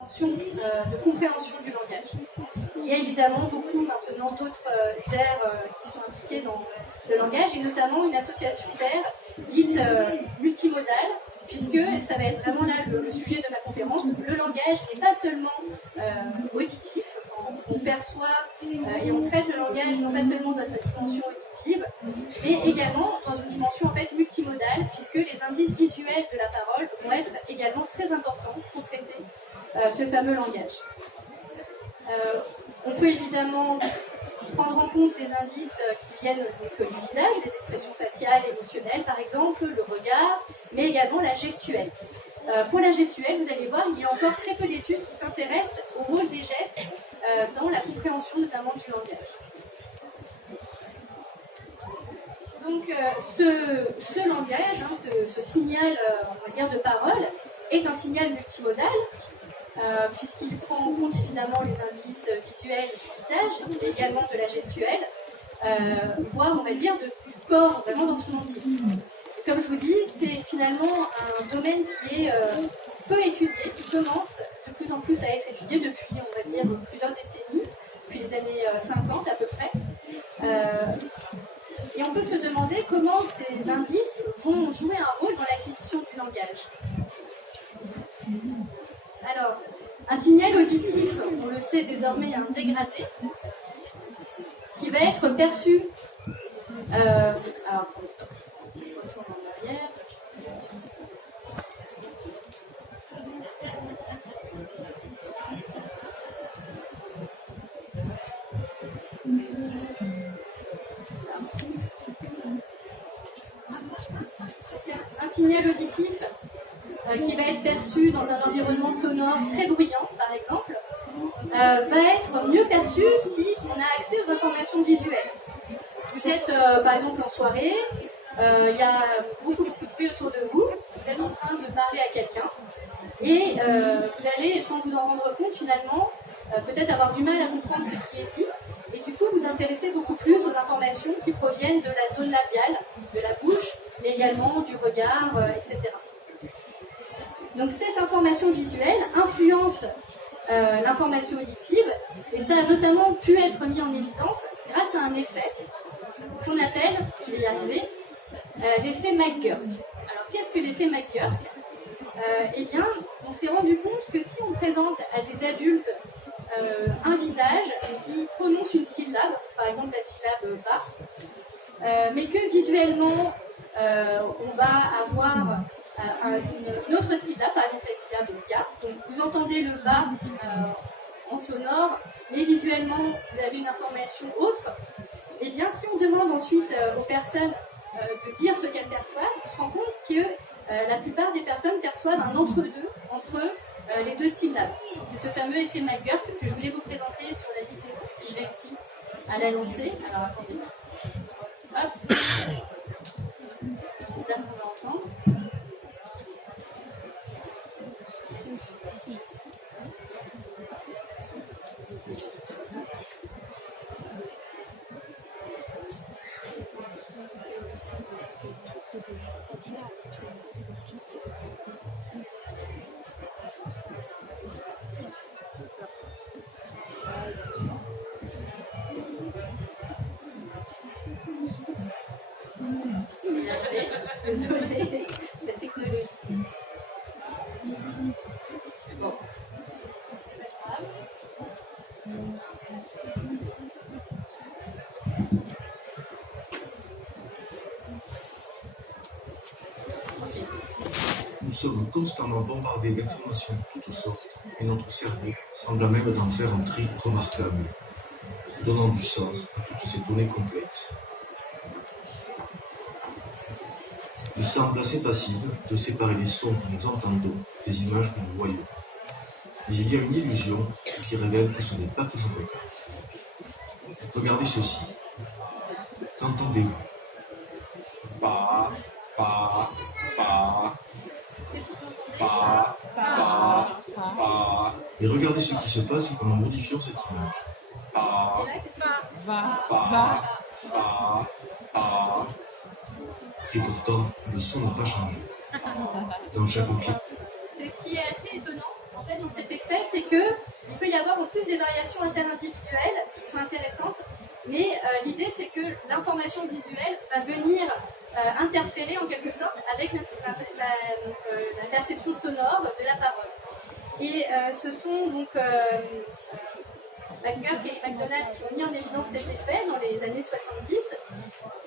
de compréhension du langage. Il y a évidemment beaucoup maintenant d'autres aires qui sont impliquées dans le langage, et notamment une association d'aires dite multimodale, puisque ça va être vraiment là le sujet de ma conférence. Le langage n'est pas seulement auditif, on perçoit et on traite le langage non pas seulement dans sa dimension auditive, mais également dans une dimension en fait multimodale, puisque les indices visuels de la parole vont être également très importants pour traiter ce fameux langage. On peut évidemment prendre en compte les indices qui viennent donc, du visage, les expressions faciales, émotionnelles par exemple, le regard, mais également la gestuelle. Pour la gestuelle, vous allez voir, il y a encore très peu d'études qui s'intéressent au rôle des gestes dans la compréhension notamment du langage. Donc ce langage, ce signal on va dire de parole, est un signal multimodal, puisqu'il prend en compte évidemment les indices visuels du visage, mais également de la gestuelle, voire on va dire du corps vraiment dans son entier. Comme je vous dis, c'est finalement un domaine qui est peu étudié, qui commence de plus en plus à être étudié depuis, on va dire, plusieurs décennies, depuis les années 50 à peu près. Et on peut se demander comment ces indices vont jouer un rôle dans l'acquisition du langage. Alors, un signal auditif, on le sait désormais, un dégradé, qui va être perçu. Alors, attendez, je retourne en arrière. Un signal auditif qui va être perçu dans un environnement sonore très bruyant, par exemple, va être mieux perçu si on a accès aux informations visuelles. Vous êtes, par exemple, en soirée, il y a beaucoup de bruit autour de vous, vous êtes en train de parler à quelqu'un, et vous allez, sans vous en rendre compte, finalement, peut-être avoir du mal à comprendre ce qui est dit, et du coup vous intéressez beaucoup plus aux informations qui proviennent de la zone labiale, de la bouche, mais également du regard, etc. Donc cette information visuelle influence l'information auditive, et ça a notamment pu être mis en évidence grâce à un effet qu'on appelle, je vais y arriver, l'effet McGurk. Alors qu'est-ce que l'effet McGurk ? Eh bien, on s'est rendu compte que si on présente à des adultes un visage qui prononce une syllabe, par exemple la syllabe va, mais que visuellement on va avoir une autre syllabe, par exemple la syllabe ga, donc vous entendez le va en sonore, mais visuellement vous avez une information autre. Eh bien, si on demande ensuite aux personnes de dire ce qu'elles perçoivent, on se rend compte que la plupart des personnes perçoivent un entre-deux entre les deux syllabes. C'est ce fameux effet McGurk que je voulais vous présenter sur la vidéo, si je réussis à la lancer. Alors attendez. Hop. J'espère qu'on va entendre. Désolée, la technologie. Bon, c'est pas grave. Nous sommes constamment bombardés d'informations de toutes sortes, et notre cerveau semble à même d'en faire un tri remarquable, donnant du sens à toutes ces données complexes. Il semble assez facile de séparer les sons que nous entendons des images que nous voyons. Mais il y a une illusion qui révèle que ce n'est pas toujours le cas. Regardez ceci. Qu'entendez-vous ? Pa, pa, pa, pa, pa, pa. Et regardez ce qui se passe quand nous modifions cette image. Pa, Va, pa, pa, pa. Et pourtant, le son n'a pas changé. Dans chaque clip. C'est ce qui est assez étonnant, en fait, dans cet effet, c'est des variations interindividuelles qui sont intéressantes, mais l'idée c'est que l'information visuelle va venir interférer en quelque sorte avec la perception sonore de la parole. Et ce sont donc McGurk et MacDonald qui ont mis en évidence cet effet dans les années 70.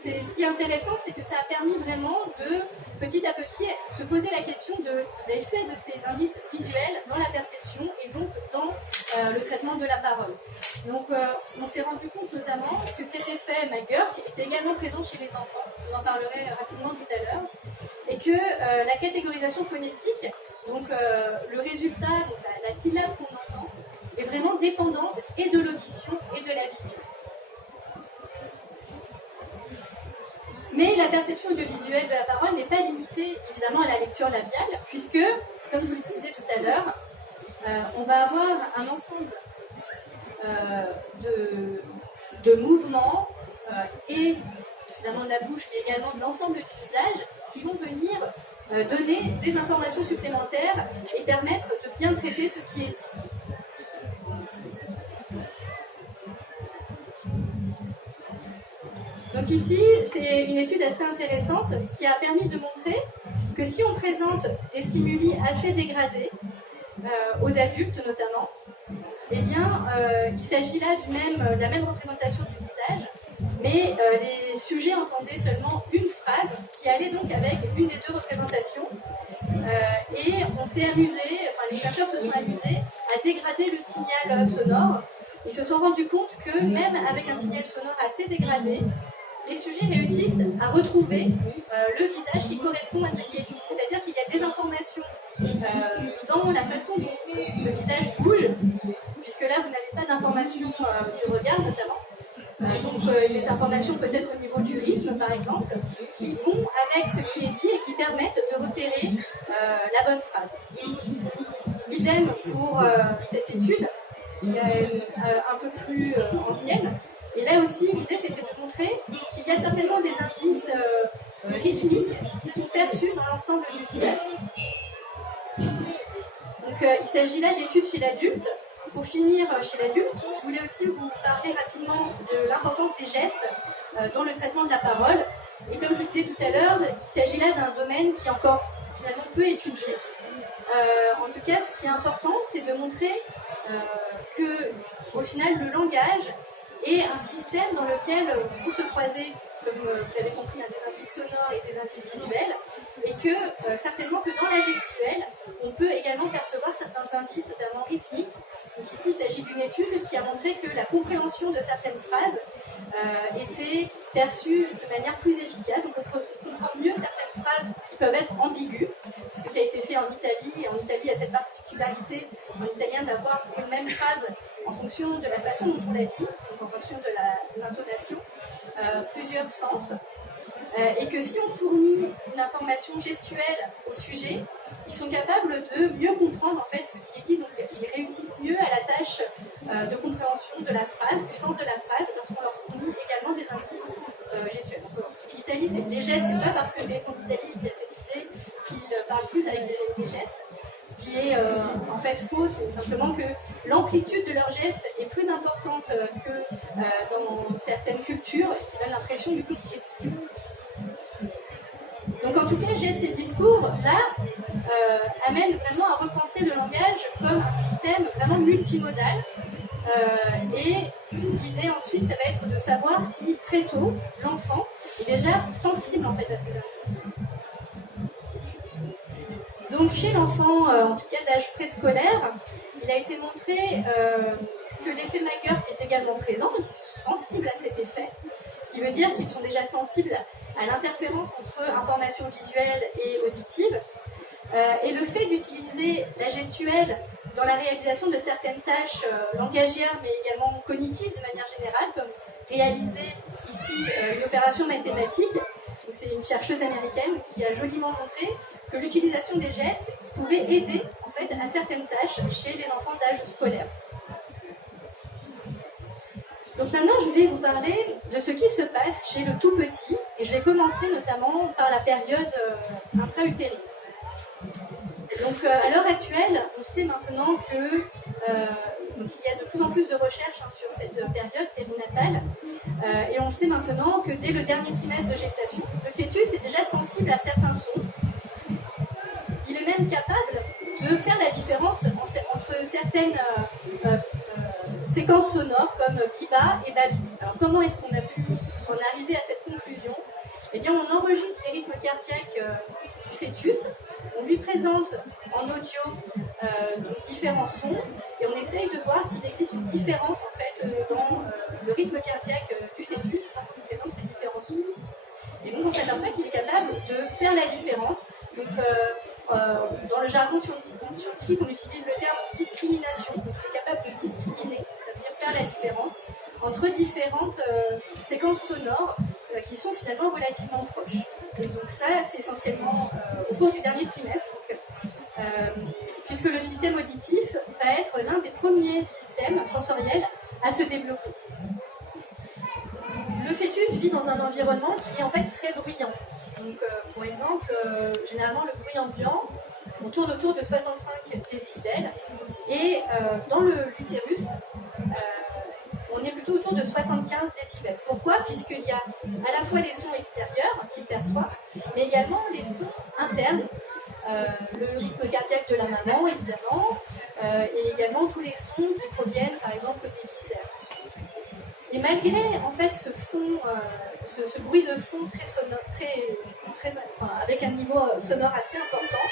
Ce qui est intéressant, c'est que ça a permis vraiment de, petit à petit, se poser la question de l'effet de ces indices visuels dans la perception et donc dans le traitement de la parole. Donc on s'est rendu compte notamment que cet effet McGurk était également présent chez les enfants, je vous en parlerai rapidement tout à l'heure, et que la catégorisation phonétique, donc le résultat, donc la syllabe qu'on entend, est vraiment dépendante et de l'audition et de la vision. Mais la perception audiovisuelle de la parole n'est pas limitée évidemment à la lecture labiale, puisque, comme je vous le disais tout à l'heure, on va avoir un ensemble de mouvements et évidemment de la bouche, mais également de l'ensemble du visage, qui vont venir donner des informations supplémentaires et permettre de bien traiter ce qui est dit. Donc ici, c'est une étude assez intéressante qui a permis de montrer que si on présente des stimuli assez dégradés, aux adultes notamment, eh bien, il s'agit là de la même représentation du visage, mais les sujets entendaient seulement une phrase qui allait donc avec une des deux représentations, et on s'est amusé, enfin les chercheurs se sont amusés à dégrader le signal sonore. Ils se sont rendus compte que même avec un signal sonore assez dégradé, les sujets réussissent à retrouver le visage qui correspond à ce qui est dit. C'est-à-dire qu'il y a des informations dans la façon dont le visage bouge, puisque là, vous n'avez pas d'informations du regard notamment. Donc des informations peut-être au niveau du rythme, par exemple, qui vont avec ce qui est dit et qui permettent de repérer la bonne phrase. Idem pour cette étude, qui est un peu plus ancienne. Et là aussi, l'idée, c'était de montrer qu'il y a certainement des indices rythmiques qui sont perçus dans l'ensemble du visage. Donc, il s'agit là d'études chez l'adulte. Pour finir, chez l'adulte, je voulais aussi vous parler rapidement de l'importance des gestes dans le traitement de la parole. Et comme je le disais tout à l'heure, il s'agit là d'un domaine qui est encore finalement peu étudié. En tout cas, ce qui est important, c'est de montrer que, au final, le langage est un système dans lequel vous se croisez, comme vous l'avez compris, des indices sonores et des indices visuels, et que certainement que dans la gestuelle, on peut également percevoir certains indices, notamment rythmiques. Donc ici, il s'agit d'une étude qui a montré que la compréhension de certaines phrases était perçue de manière plus efficace. Donc on comprend mieux certaines phrases qui peuvent être ambiguës, puisque ça a été fait en Italie, et en Italie, il y a cette particularité en italien d'avoir une même phrase en fonction de la façon dont on l'a dit, donc en fonction de l'intonation, plusieurs sens. Et que si on fournit une information gestuelle au sujet, ils sont capables de mieux comprendre en fait ce qui est dit, donc ils réussissent mieux à la tâche de compréhension de la phrase, du sens de la phrase, lorsqu'on leur fournit également des indices gestuels. En Italie, les gestes, c'est pas parce que c'est en Italie qu'il y a cette idée qu'ils parlent plus avec des gestes. Ce qui est en fait faux, c'est simplement que l'amplitude de leurs gestes est plus importante que dans certaines cultures, ce qui donne l'impression du coup qu'ils gesticulent plus. Donc en tout cas, gestes et discours, là, amènent vraiment à repenser le langage comme un système vraiment multimodal. Et l'idée ensuite, ça va être de savoir si très tôt, l'enfant est déjà sensible en fait à ces indices. Donc chez l'enfant, en tout cas d'âge préscolaire, il a été montré que l'effet McGurk est également présent, donc ils sont sensibles à cet effet, ce qui veut dire qu'ils sont déjà sensibles à l'interférence entre information visuelle et auditive. Et le fait d'utiliser la gestuelle dans la réalisation de certaines tâches langagières, mais également cognitives de manière générale, comme réaliser ici une opération mathématique. C'est une chercheuse américaine qui a joliment montré que l'utilisation des gestes pouvait aider en fait, à certaines tâches chez les enfants d'âge scolaire. Donc maintenant, je vais vous parler de ce qui se passe chez le tout petit, et je vais commencer notamment par la période intra-utérine. Donc à l'heure actuelle, on sait maintenant que donc, il y a de plus en plus de recherches sur cette période périnatale et on sait maintenant que dès le dernier trimestre de gestation, le fœtus est déjà sensible à certains sons. Il est même capable de faire la différence entre certaines séquences sonores comme biba et babi. Alors comment est-ce qu'on a pu en arriver à cette conclusion? Eh bien, on enregistre les rythmes cardiaques du fœtus, on lui présente en audio donc différents sons et on essaye de voir s'il existe une différence en fait dans le rythme cardiaque du fœtus quand on lui présente ces différents sons. Et donc on s'aperçoit qu'il est capable de faire la différence. Donc, dans le jargon scientifique, on utilise le terme discrimination. Donc, il est capable de discriminer, ça veut dire faire la différence entre différentes séquences sonores qui sont finalement relativement proches. Et donc ça, c'est essentiellement au cours du dernier trimestre, puisque le système auditif va être l'un des premiers systèmes sensoriels à se développer. Le fœtus vit dans un environnement qui est en fait très bruyant. Donc, pour exemple, généralement le bruit ambiant, on tourne autour de 65 décibels et dans l'utérus, on est plutôt autour de 75 décibels. Pourquoi? Puisqu'il y a à la fois les sons extérieurs qu'il perçoit, mais également les sons internes, le rythme cardiaque de la maman évidemment, et également tous les sons qui proviennent par exemple des viscères. Et malgré en fait ce fond, ce bruit de fond très sonore, avec un niveau sonore assez important,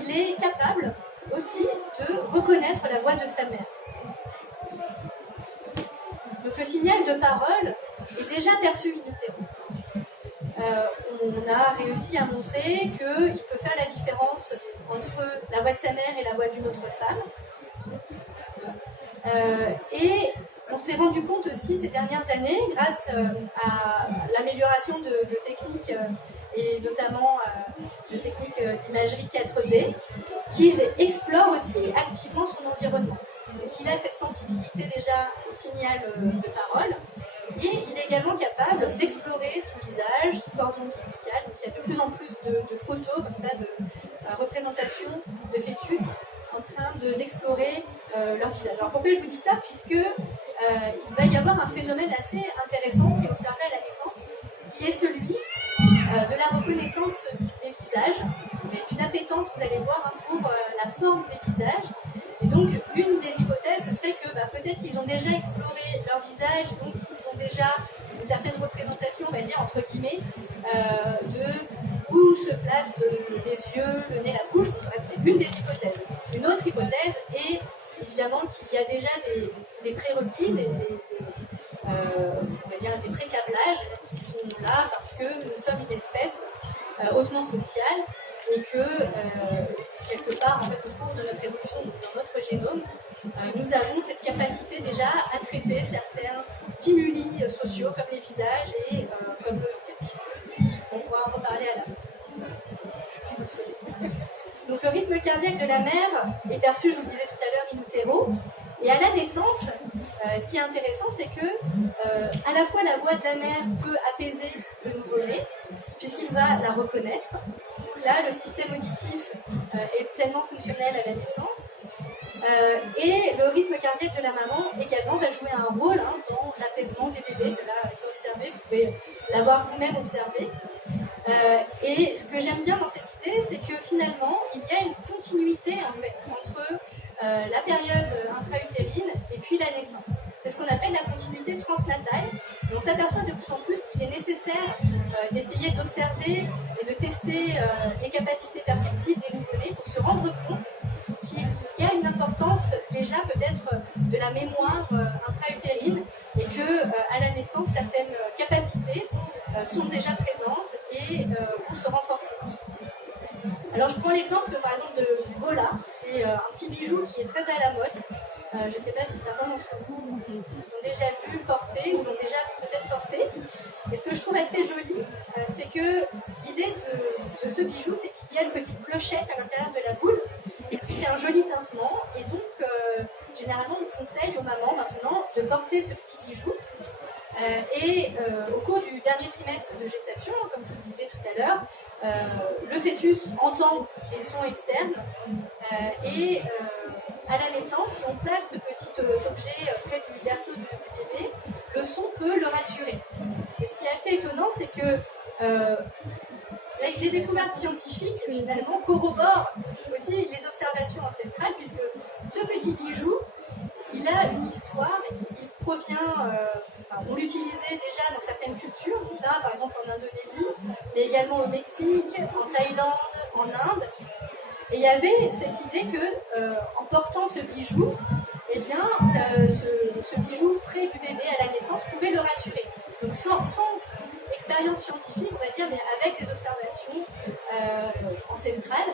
il est capable aussi de reconnaître la voix de sa mère. Donc le signal de parole est déjà perçu in utero. On a réussi à montrer qu'il peut faire la différence entre la voix de sa mère et la voix d'une autre femme. Et on s'est rendu compte aussi ces dernières années, grâce à l'amélioration de techniques et notamment de techniques d'imagerie 4D, qu'il explore aussi activement son environnement. Donc il a cette sensibilité déjà au signal de parole et il est également capable d'explorer son visage, son cordon ombilical. Donc il y a de plus en plus de photos comme ça, de représentations de fœtus en train d'explorer leur visage. Alors pourquoi je vous dis ça? Puisque il va y avoir un phénomène assez intéressant qui est observé à la naissance, qui est celui de la reconnaissance des visages, d'une appétence, vous allez voir, pour la forme des visages. Et donc, une des hypothèses, ce serait que peut-être qu'ils ont déjà exploré leur visage, donc ils ont déjà une certaine représentation, on va dire, entre guillemets, de où se placent les yeux, le nez, la bouche. C'est une des hypothèses. Une autre hypothèse est évidemment qu'il y a déjà des prérequis, on va dire des précablages qui sont là parce que nous sommes une espèce hautement sociale et que quelque part, en fait, au cours de notre évolution, dans notre génome, nous avons cette capacité déjà à traiter certains stimuli sociaux comme les visages et comme le langage. On pourra en reparler à la fin, si vous le souhaitez. Donc le rythme cardiaque de la mère est perçu, je vous le disais tout à l'heure, in utero. Et à la naissance, ce qui est intéressant, c'est que à la fois la voix de la mère peut apaiser le nouveau-né, puisqu'il va la reconnaître. Donc là, le système auditif est pleinement fonctionnel à la naissance. Et le rythme cardiaque de la maman également va jouer un rôle dans l'apaisement des bébés. Cela a été observé, vous pouvez l'avoir vous-même observé. Et ce que j'aime bien dans cette idée, c'est que finalement, il y a une continuité en fait, entre la période intra-utérine et puis la naissance. C'est ce qu'on appelle la continuité transnatale. Et on s'aperçoit de plus en plus qu'il est nécessaire d'essayer d'observer et de tester les capacités perceptives des nouveau-nés pour se rendre compte qu'il y a une importance déjà peut-être de la mémoire intra-utérine et que à la naissance, certaines capacités sont déjà présentes et vont se renforcer. Alors je prends l'exemple par exemple du bola, c'est un petit bijou qui est très à la mode. Je ne sais pas si certains d'entre vous l'ont déjà vu porter ou l'ont déjà peut-être porté. Et ce que je trouve assez joli, c'est que l'idée de ce bijou, c'est qu'il y a une petite clochette à l'intérieur de la boule qui fait un joli tintement. Et donc, généralement, on conseille aux mamans maintenant de porter ce petit bijou. Et au cours du dernier trimestre de gestation, comme je vous le disais tout à l'heure, le fœtus entend les sons externes et à la naissance, si on place ce petit objet près du berceau du bébé, le son peut le rassurer. Et ce qui est assez étonnant, c'est que les découvertes scientifiques, finalement, corroborent aussi les observations ancestrales, puisque ce petit bijou, il a une histoire, il provient, on l'utilisait déjà dans certaines cultures, là par exemple en Indonésie, mais également au Mexique, en Thaïlande, en Inde. Et il y avait cette idée que, en portant ce bijou, eh bien, ce bijou près du bébé à la naissance pouvait le rassurer. Donc sans expérience scientifique, on va dire, mais avec des observations ancestrales,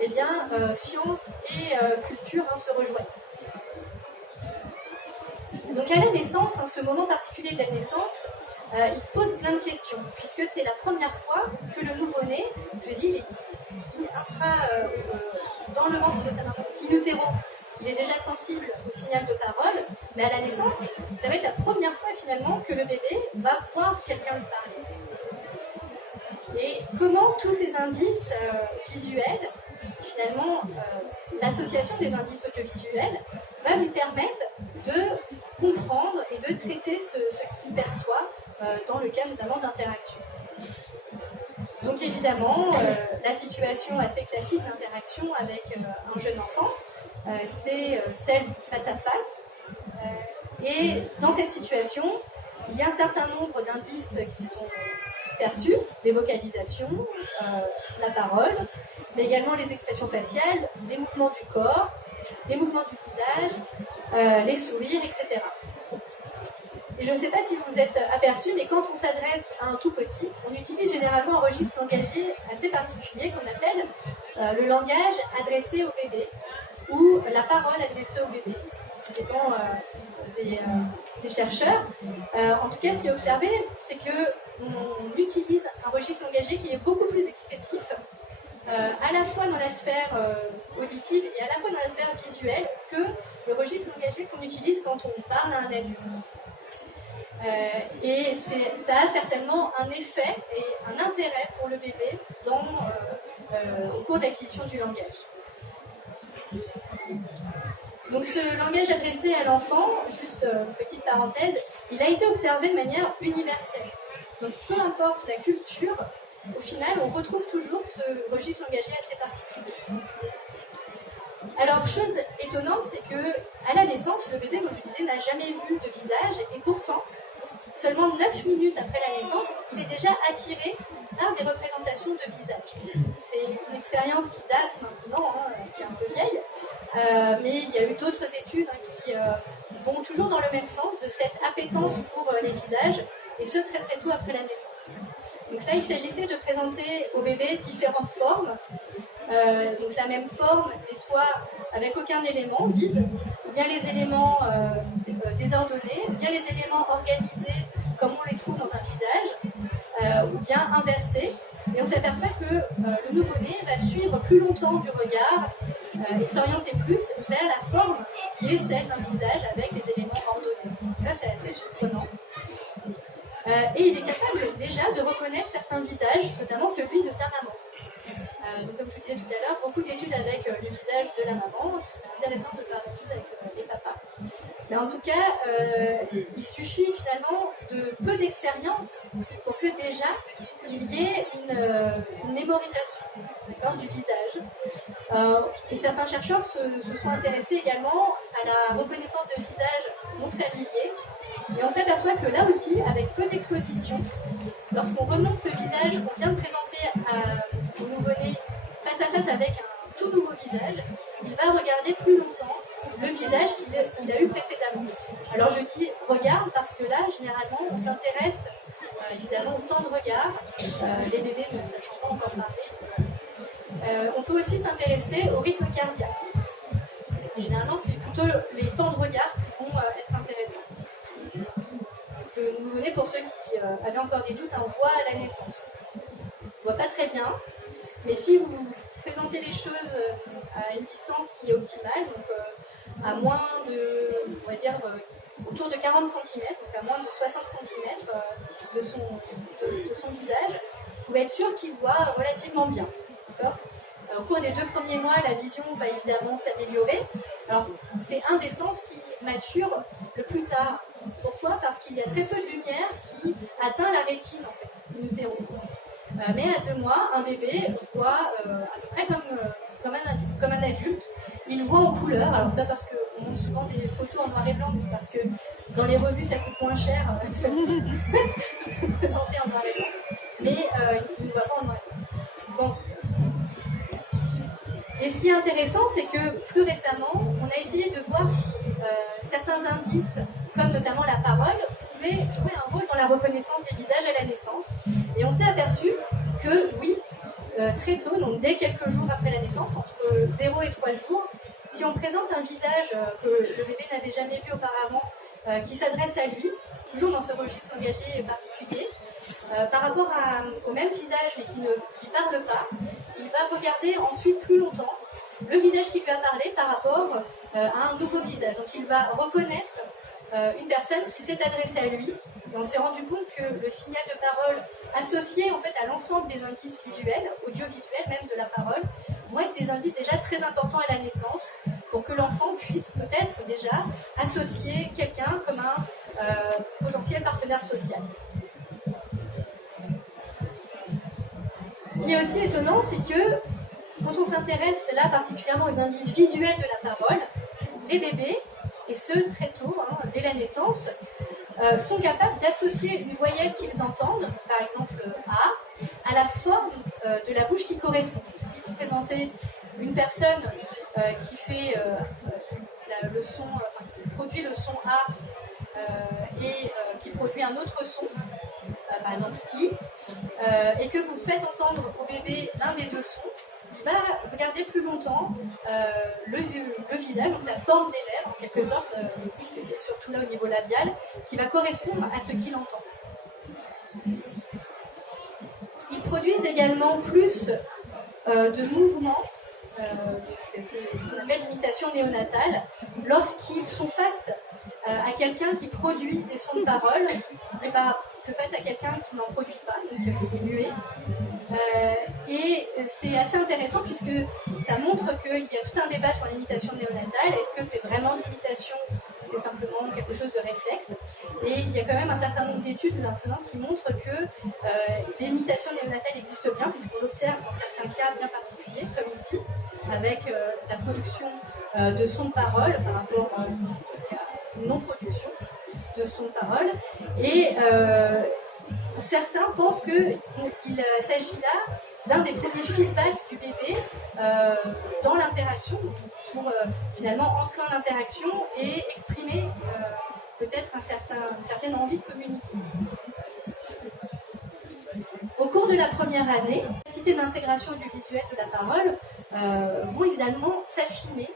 eh bien, science et culture se rejoignent. Donc à la naissance, ce moment particulier de la naissance, il pose plein de questions, puisque c'est la première fois que le nouveau-né, je dis, il intra dans le ventre de sa maman, in utero, il est déjà sensible au signal de parole, mais à la naissance, ça va être la première fois finalement que le bébé va voir quelqu'un lui parler. Et comment tous ces indices visuels, finalement, l'association des indices audiovisuels va lui permettre de comprendre et de traiter ce qu'il perçoit dans le cas notamment d'interaction. Donc évidemment, la situation assez classique d'interaction avec un jeune enfant, c'est celle du face-à-face. Et dans cette situation, il y a un certain nombre d'indices qui sont perçus, les vocalisations, la parole, mais également les expressions faciales, les mouvements du corps, les mouvements du visage, les sourires, etc. Et je ne sais pas si vous vous êtes aperçu, mais quand on s'adresse à un tout petit, on utilise généralement un registre langagier assez particulier qu'on appelle le langage adressé au bébé ou la parole adressée au bébé. Ça dépend des chercheurs. En tout cas, ce qui est observé, c'est qu'on utilise un registre langagier qui est beaucoup plus expressif, à la fois dans la sphère auditive et à la fois dans la sphère visuelle, que le registre langagier qu'on utilise quand on parle à un adulte. Et ça a certainement un effet et un intérêt pour le bébé au cours d'acquisition du langage. Donc ce langage adressé à l'enfant, juste une petite parenthèse, il a été observé de manière universelle. Donc peu importe la culture, au final on retrouve toujours ce registre langagier assez particulier. Alors chose étonnante, c'est que à la naissance, le bébé, comme je disais, n'a jamais vu de visage et pourtant, seulement 9 minutes après la naissance, il est déjà attiré par des représentations de visage. C'est une expérience qui date maintenant, qui est un peu vieille, mais il y a eu d'autres études qui vont toujours dans le même sens de cette appétence pour les visages, et ce très très tôt après la naissance. Donc là, il s'agissait de présenter au bébé différentes formes, donc la même forme, mais soit avec aucun élément vide, ou bien les éléments désordonnés, ou bien les éléments organisés comme on les trouve dans un visage, ou bien inversés. Et on s'aperçoit que le nouveau-né va suivre plus longtemps du regard et s'orienter plus vers la forme qui est celle d'un visage avec les éléments ordonnés. Ça, c'est assez surprenant. Et il est capable déjà de reconnaître certains visages, notamment celui de sa maman. Donc, comme je vous disais tout à l'heure, beaucoup d'études avec le visage de la maman. C'est intéressant de faire des choses avec les papas. Mais en tout cas, il suffit finalement de peu d'expérience pour que déjà il y ait une mémorisation du visage. Et certains chercheurs se sont intéressés également à la reconnaissance de visages non familiers. Et on s'aperçoit que là aussi, avec peu d'exposition, lorsqu'on remonte le visage qu'on vient de présenter au nouveau-né face à face avec un tout nouveau visage, il va regarder plus longtemps le visage qu'il a eu précédemment. Alors je dis regarde parce que là, généralement, on s'intéresse évidemment au temps de regard, les bébés ne sachant pas encore parler. On peut aussi s'intéresser au rythme cardiaque. Généralement, c'est plutôt les temps de regard qui vont être intéressants. Le nouveau-né, pour ceux qui avaient encore des doutes, on voit à la naissance. On ne voit pas très bien, mais si vous présentez les choses à une distance qui est optimale, donc à moins de, on va dire, autour de 40 cm, donc à moins de 60 cm de son visage, pouvez être sûr qu'il voit relativement bien. D'accord ? Au cours des 2 premiers mois, la vision va évidemment s'améliorer. Alors, c'est un des sens qui mature le plus tard. Pourquoi ? Parce qu'il y a très peu de lumière qui atteint la rétine, en fait, in utero. Mais à 2 mois, un bébé voit à peu près comme un adulte. Il voit en couleur. Alors, c'est pas parce qu'on montre souvent des photos en noir et blanc, mais c'est parce que dans les revues, ça coûte moins cher de présenter en noir et blanc. Mais il ne voit pas en noir et blanc. Donc, et ce qui est intéressant, c'est que plus récemment, on a essayé de voir si certains indices, comme notamment la parole, pouvaient jouer un rôle dans la reconnaissance des visages à la naissance. Et on s'est aperçu que oui, très tôt, donc dès quelques jours après la naissance, entre 0 et 3 jours, si on présente un visage que le bébé n'avait jamais vu auparavant, qui s'adresse à lui, toujours dans ce registre engagé particulier, par rapport au même visage mais qui ne lui parle pas, il va regarder ensuite plus longtemps le visage qui lui a parlé par rapport à un nouveau visage. Donc il va reconnaître une personne qui s'est adressée à lui. Et on s'est rendu compte que le signal de parole associé en fait à l'ensemble des indices visuels, audiovisuels même de la parole, vont être des indices déjà très importants à la naissance pour que l'enfant puisse peut-être déjà associer quelqu'un comme un potentiel partenaire social. Ce qui est aussi étonnant, c'est que quand on s'intéresse là particulièrement aux indices visuels de la parole, les bébés, et ce très tôt, dès la naissance, sont capables d'associer une voyelle qu'ils entendent, par exemple A, à la forme de la bouche qui correspond. Si vous présentez une personne qui fait le son, qui produit le son A et qui produit un autre son, par exemple I, et que vous faites entendre au bébé l'un des 2 sons, il va regarder plus longtemps le visage, donc la forme des lèvres, en quelque sorte, puisque c'est surtout là au niveau labial, qui va correspondre à ce qu'il entend. Ils produisent également plus de mouvements, c'est ce qu'on appelle l'imitation néonatale, lorsqu'ils sont face à quelqu'un qui produit des sons de parole, que face à quelqu'un qui n'en produit pas, donc qui est muet. Et c'est assez intéressant puisque ça montre qu'il y a tout un débat sur l'imitation néonatale. Est-ce que c'est vraiment de l'imitation ou c'est simplement quelque chose de réflexe? Et il y a quand même un certain nombre d'études maintenant qui montrent que l'imitation néonatale existe bien puisqu'on l'observe dans certains cas bien particuliers, comme ici, avec la production de sons de parole par rapport à une non-production de sons de parole. Et certains pensent qu'il s'agit là d'un des premiers feedbacks du bébé dans l'interaction pour finalement entrer en interaction et exprimer peut-être une certaine envie de communiquer. Au cours de la première année, les capacités d'intégration du visuel de la parole vont évidemment s'affiner.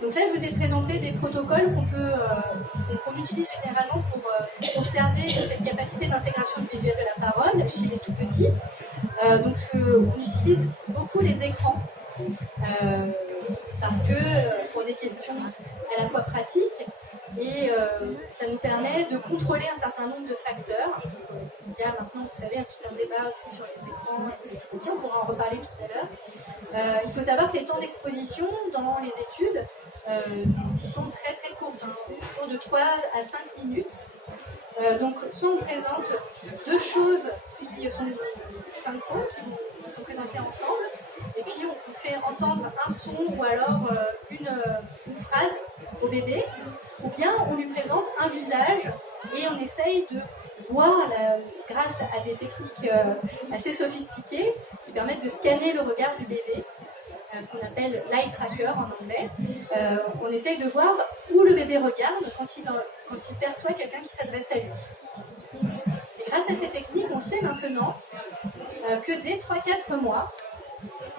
Donc là, je vous ai présenté des protocoles qu'on utilise généralement pour observer cette capacité d'intégration du visuel de la parole chez les tout petits. Donc, on utilise beaucoup les écrans parce que pour des questions à la fois pratiques et ça nous permet de contrôler un certain nombre de facteurs. Il y a maintenant, vous savez, tout un débat aussi sur les écrans. On pourra en reparler tout à l'heure. Il faut savoir que les temps d'exposition dans les études sont très très courts, autour de 3 à 5 minutes. Donc, soit on présente 2 choses qui sont synchrones, qui sont présentées ensemble, et puis on fait entendre un son ou alors une phrase au bébé, ou bien on lui présente un visage et on essaye de voir, grâce à des techniques assez sophistiquées qui permettent de scanner le regard du bébé, ce qu'on appelle l'eye tracker en anglais. On essaye de voir où le bébé regarde quand il perçoit quelqu'un qui s'adresse à lui. Et grâce à ces techniques, on sait maintenant que dès 3-4 mois,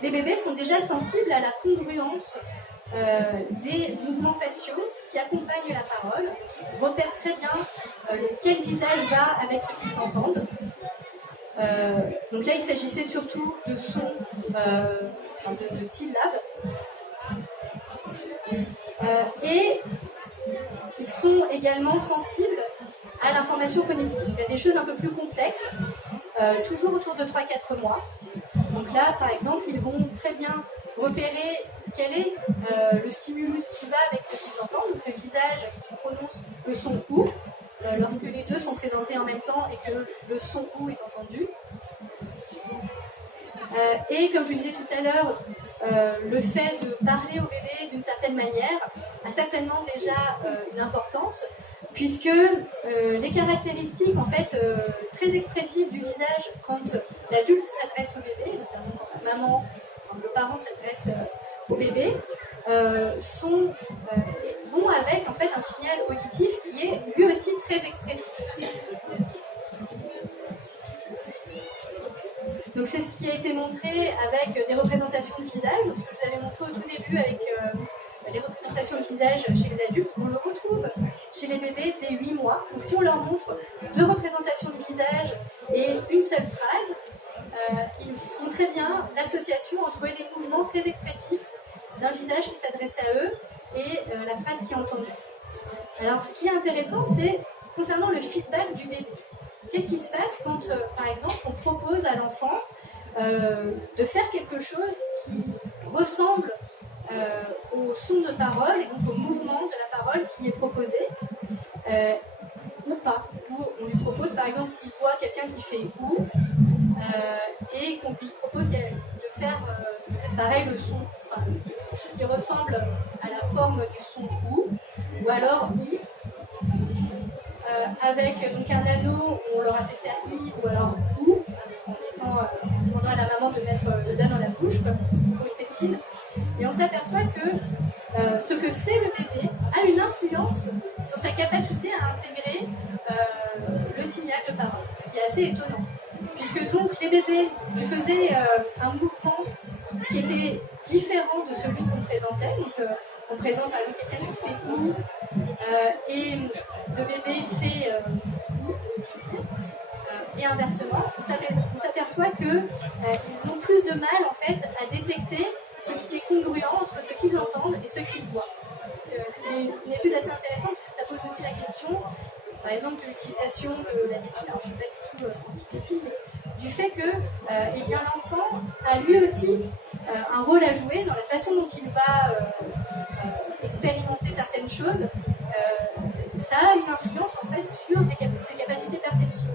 les bébés sont déjà sensibles à la congruence des mouvements faciaux qui accompagnent la parole, repèrent très bien quel visage va avec ce qu'ils entendent. Donc là, il s'agissait surtout de sons, de syllabes. Et ils sont également sensibles à l'information phonétique. Il y a des choses un peu plus complexes, toujours autour de 3-4 mois. Donc là, par exemple, ils vont très bien repérer quel est le stimulus qui va avec ce qu'ils entendent, donc le visage qui prononce le son OU, lorsque les deux sont présentés en même temps et que le son OU est entendu. Et comme je vous disais tout à l'heure, le fait de parler au bébé d'une certaine manière a certainement déjà une importance, puisque les caractéristiques en fait très expressives du visage quand l'adulte s'adresse au bébé, notamment quand la maman, quand le parent s'adresse au bébé, vont avec en fait un signal auditif qui est lui aussi très expressif. Donc c'est ce qui a été montré avec des représentations de visage. Donc, ce que je vous avais montré au tout début avec les représentations de visage chez les adultes, on le retrouve chez les bébés dès 8 mois. Donc si on leur montre 2 représentations de visage et une seule phrase, ils font très bien l'association entre les mouvements très expressifs d'un visage qui s'adresse à eux et la phrase qui est entendue. Alors ce qui est intéressant, c'est concernant le feedback du bébé. Qu'est-ce qui se passe quand, par exemple, on propose à l'enfant de faire quelque chose qui ressemble au son de parole et donc au mouvement de la parole qui est proposé, ou pas. Ou on lui propose, par exemple, s'il voit quelqu'un qui fait ou, et qu'on lui propose de faire pareil le son, enfin, ce qui ressemble à la forme du son ou alors i. Avec donc un anneau où on leur a fait faire i ou alors ou, en demandant à la maman de mettre le doigt dans la bouche comme une tétine. Et on s'aperçoit que ce que fait le bébé a une influence sur sa capacité à intégrer le signal de parole, ce qui est assez étonnant. Puisque donc les bébés qui faisaient un mouvement qui était différent de celui qu'on présentait, donc on présente par exemple quelqu'un qui fait ou, et le bébé fait et inversement, on s'aperçoit qu'ils ont plus de mal en fait à détecter ce qui est congruent entre ce qu'ils entendent et ce qu'ils voient. C'est une étude assez intéressante parce que ça pose aussi la question, par exemple, de l'utilisation de la tétine. Alors je ne suis pas du tout anti-tétine, mais du fait que eh bien, l'enfant a lui aussi un rôle à jouer dans la façon dont il va expérimenter certaines choses. Ça a une influence en fait sur ses capacités perceptives.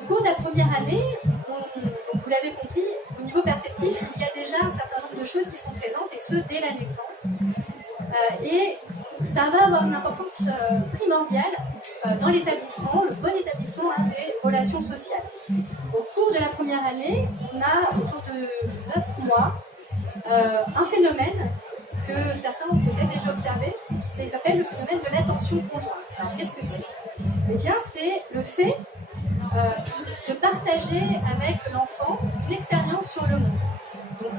Au cours de la première année, donc vous l'avez compris, au niveau perceptif, il y a déjà un certain nombre de choses qui sont présentes, et ce dès la naissance. Et ça va avoir une importance primordiale dans l'établissement, le bon établissement des relations sociales. Au cours de la première année, on a autour de 9 mois un phénomène que certains ont peut-être déjà observé, qui s'appelle le phénomène de l'attention conjointe. Alors qu'est-ce que c'est ? Eh bien, c'est le fait de partager avec l'enfant une expérience sur le monde. Donc,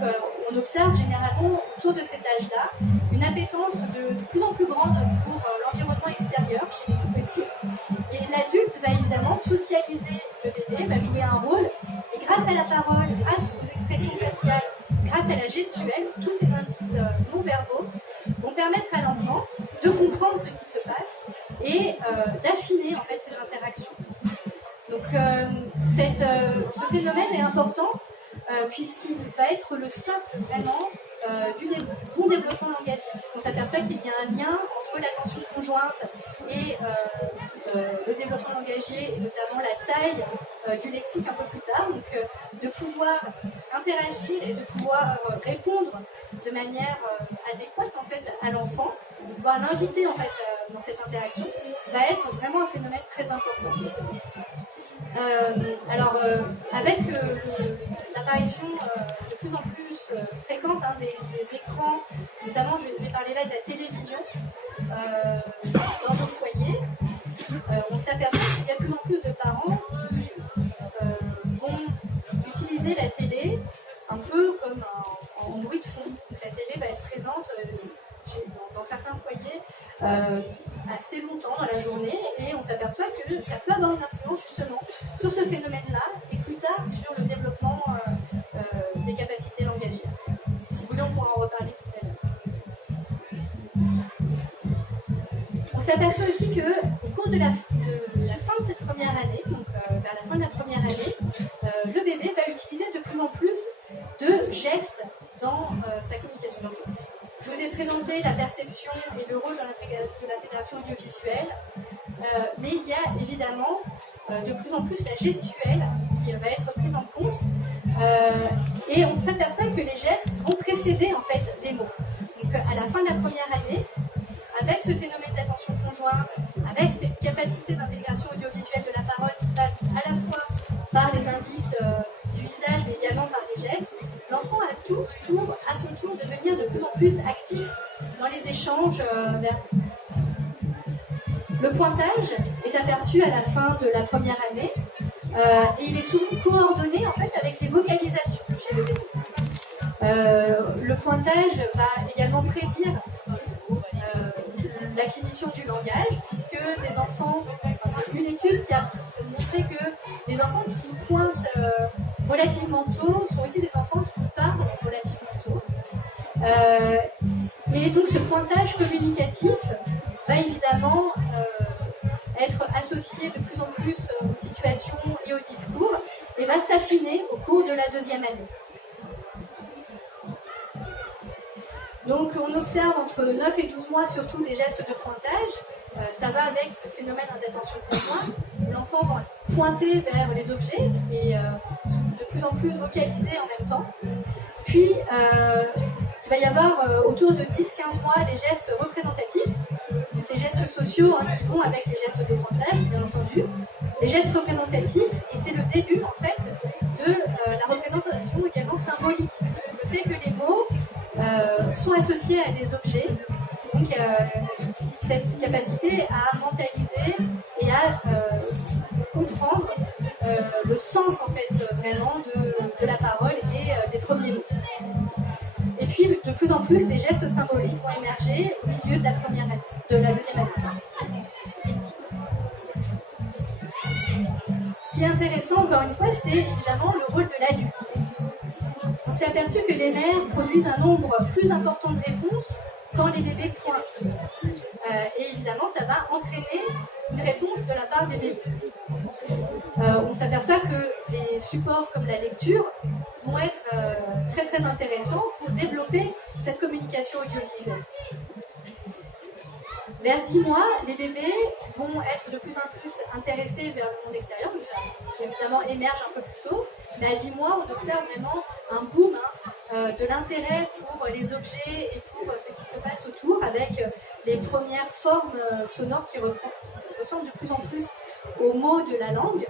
on observe généralement autour de cet âge-là une appétence de plus en plus grande pour l'environnement extérieur chez les tout petits. Et l'adulte va évidemment socialiser le bébé, va jouer un rôle, et grâce à la parole, grâce aux expressions faciales, grâce à la gestuelle, tous ces indices non-verbaux vont permettre à l'enfant de comprendre ce qui se passe et d'affiner en fait ces interactions. Donc ce phénomène est important puisqu'il va être le socle vraiment du bon développement langagier, puisqu'on s'aperçoit qu'il y a un lien entre l'attention conjointe et le développement langagier, et notamment la taille du lexique un peu plus tard. Donc de pouvoir interagir et de pouvoir répondre de manière adéquate en fait à l'enfant, de pouvoir l'inviter en fait dans cette interaction, va être vraiment un phénomène très important. Avec l'apparition de plus en plus fréquente des écrans, notamment je vais parler là de la télévision dans nos foyers, on s'aperçoit qu'il y a de plus en plus de parents qui vont utiliser la télé un peu comme en bruit de fond. Donc, la télé va être présente dans certains foyers assez longtemps dans la journée, et on s'aperçoit que ça peut avoir une influence justement sur ce phénomène-là et plus tard sur le développement des capacités langagières. Si vous voulez, on pourra en reparler tout à l'heure. On s'aperçoit aussi qu'au cours de la fin de cette première année, donc vers la fin de la première année, le bébé va utiliser de plus en plus de gestes dans sa communication. Donc, je vous ai présenté la perception et le rôle de l'intégration audiovisuelle, mais il y a évidemment de plus en plus la gestuelle qui va être prise en compte, et on s'aperçoit que les gestes vont précéder en fait les mots. Donc à la fin de la première année, avec ce phénomène d'attention conjointe, avec cette capacité d'intégration audiovisuelle de la parole qui passe à la fois par les indices du visage, mais également par les gestes, l'enfant a tout pour, à son tour, devenir de plus en plus actif dans les échanges verbaux. Le pointage est aperçu à la fin de la première année et il est souvent coordonné en fait avec les vocalisations chez le bébé. Le pointage va également prédire l'acquisition du langage, puisque des enfants, c'est une étude qui a montré que les enfants qui pointent relativement tôt sont aussi des enfants qui parlent relativement tôt. Et donc ce pointage communicatif va évidemment être associé de plus en plus aux situations et aux discours et va s'affiner au cours de la deuxième année. Donc on observe entre 9 et 12 mois surtout des gestes de pointage. Ça va avec ce phénomène d'attention conjointe. L'enfant va pointer vers les objets et de plus en plus vocaliser en même temps. Puis il va y avoir autour de 10-15 mois les gestes représentatifs, donc les gestes sociaux qui vont avec les gestes de pointage, bien entendu. Les gestes représentatifs, et c'est le début en fait de la représentation également symbolique. Le fait que les mots sont associés à des objets, donc cette capacité à mentaliser et à comprendre le sens en fait vraiment de la parole et des premiers mots. Et puis de plus en plus les gestes symboliques vont émerger au milieu de la première année, de la deuxième année. Ce qui est intéressant encore une fois, c'est évidemment le rôle de l'adulte. On s'est aperçu que les mères produisent un nombre plus important de réponses quand les bébés pointent. Et évidemment, ça va entraîner une réponse de la part des bébés. On s'aperçoit que les supports comme la lecture vont être très très intéressants pour développer cette communication audiovisuelle. Vers 10 mois, les bébés vont être de plus en plus intéressés vers le monde extérieur, donc ça évidemment émerge un peu plus tôt. Mais à 10 mois, on observe vraiment un boom de l'intérêt pour les objets et pour ce qui se passe autour, avec les premières formes sonores qui ressemblent de plus en plus aux mots de la langue.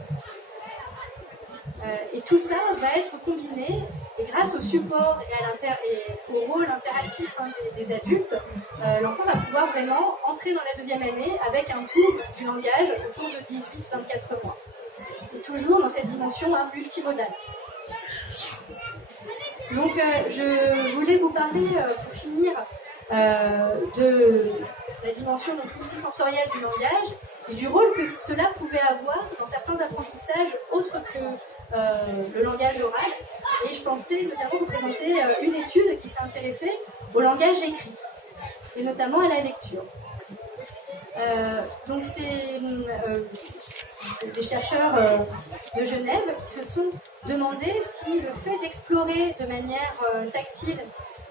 Et tout ça va être combiné, et grâce au support et au rôle interactif des adultes, l'enfant va pouvoir vraiment entrer dans la deuxième année avec un boom du langage autour de 18-24 mois. Et toujours dans cette dimension multimodale. Donc je voulais vous parler, pour finir, de la dimension multisensorielle du langage et du rôle que cela pouvait avoir dans certains apprentissages autres que le langage oral. Et je pensais notamment vous présenter une étude qui s'est intéressée au langage écrit, et notamment à la lecture. Donc c'est des chercheurs de Genève qui se sont demandé si le fait d'explorer de manière tactile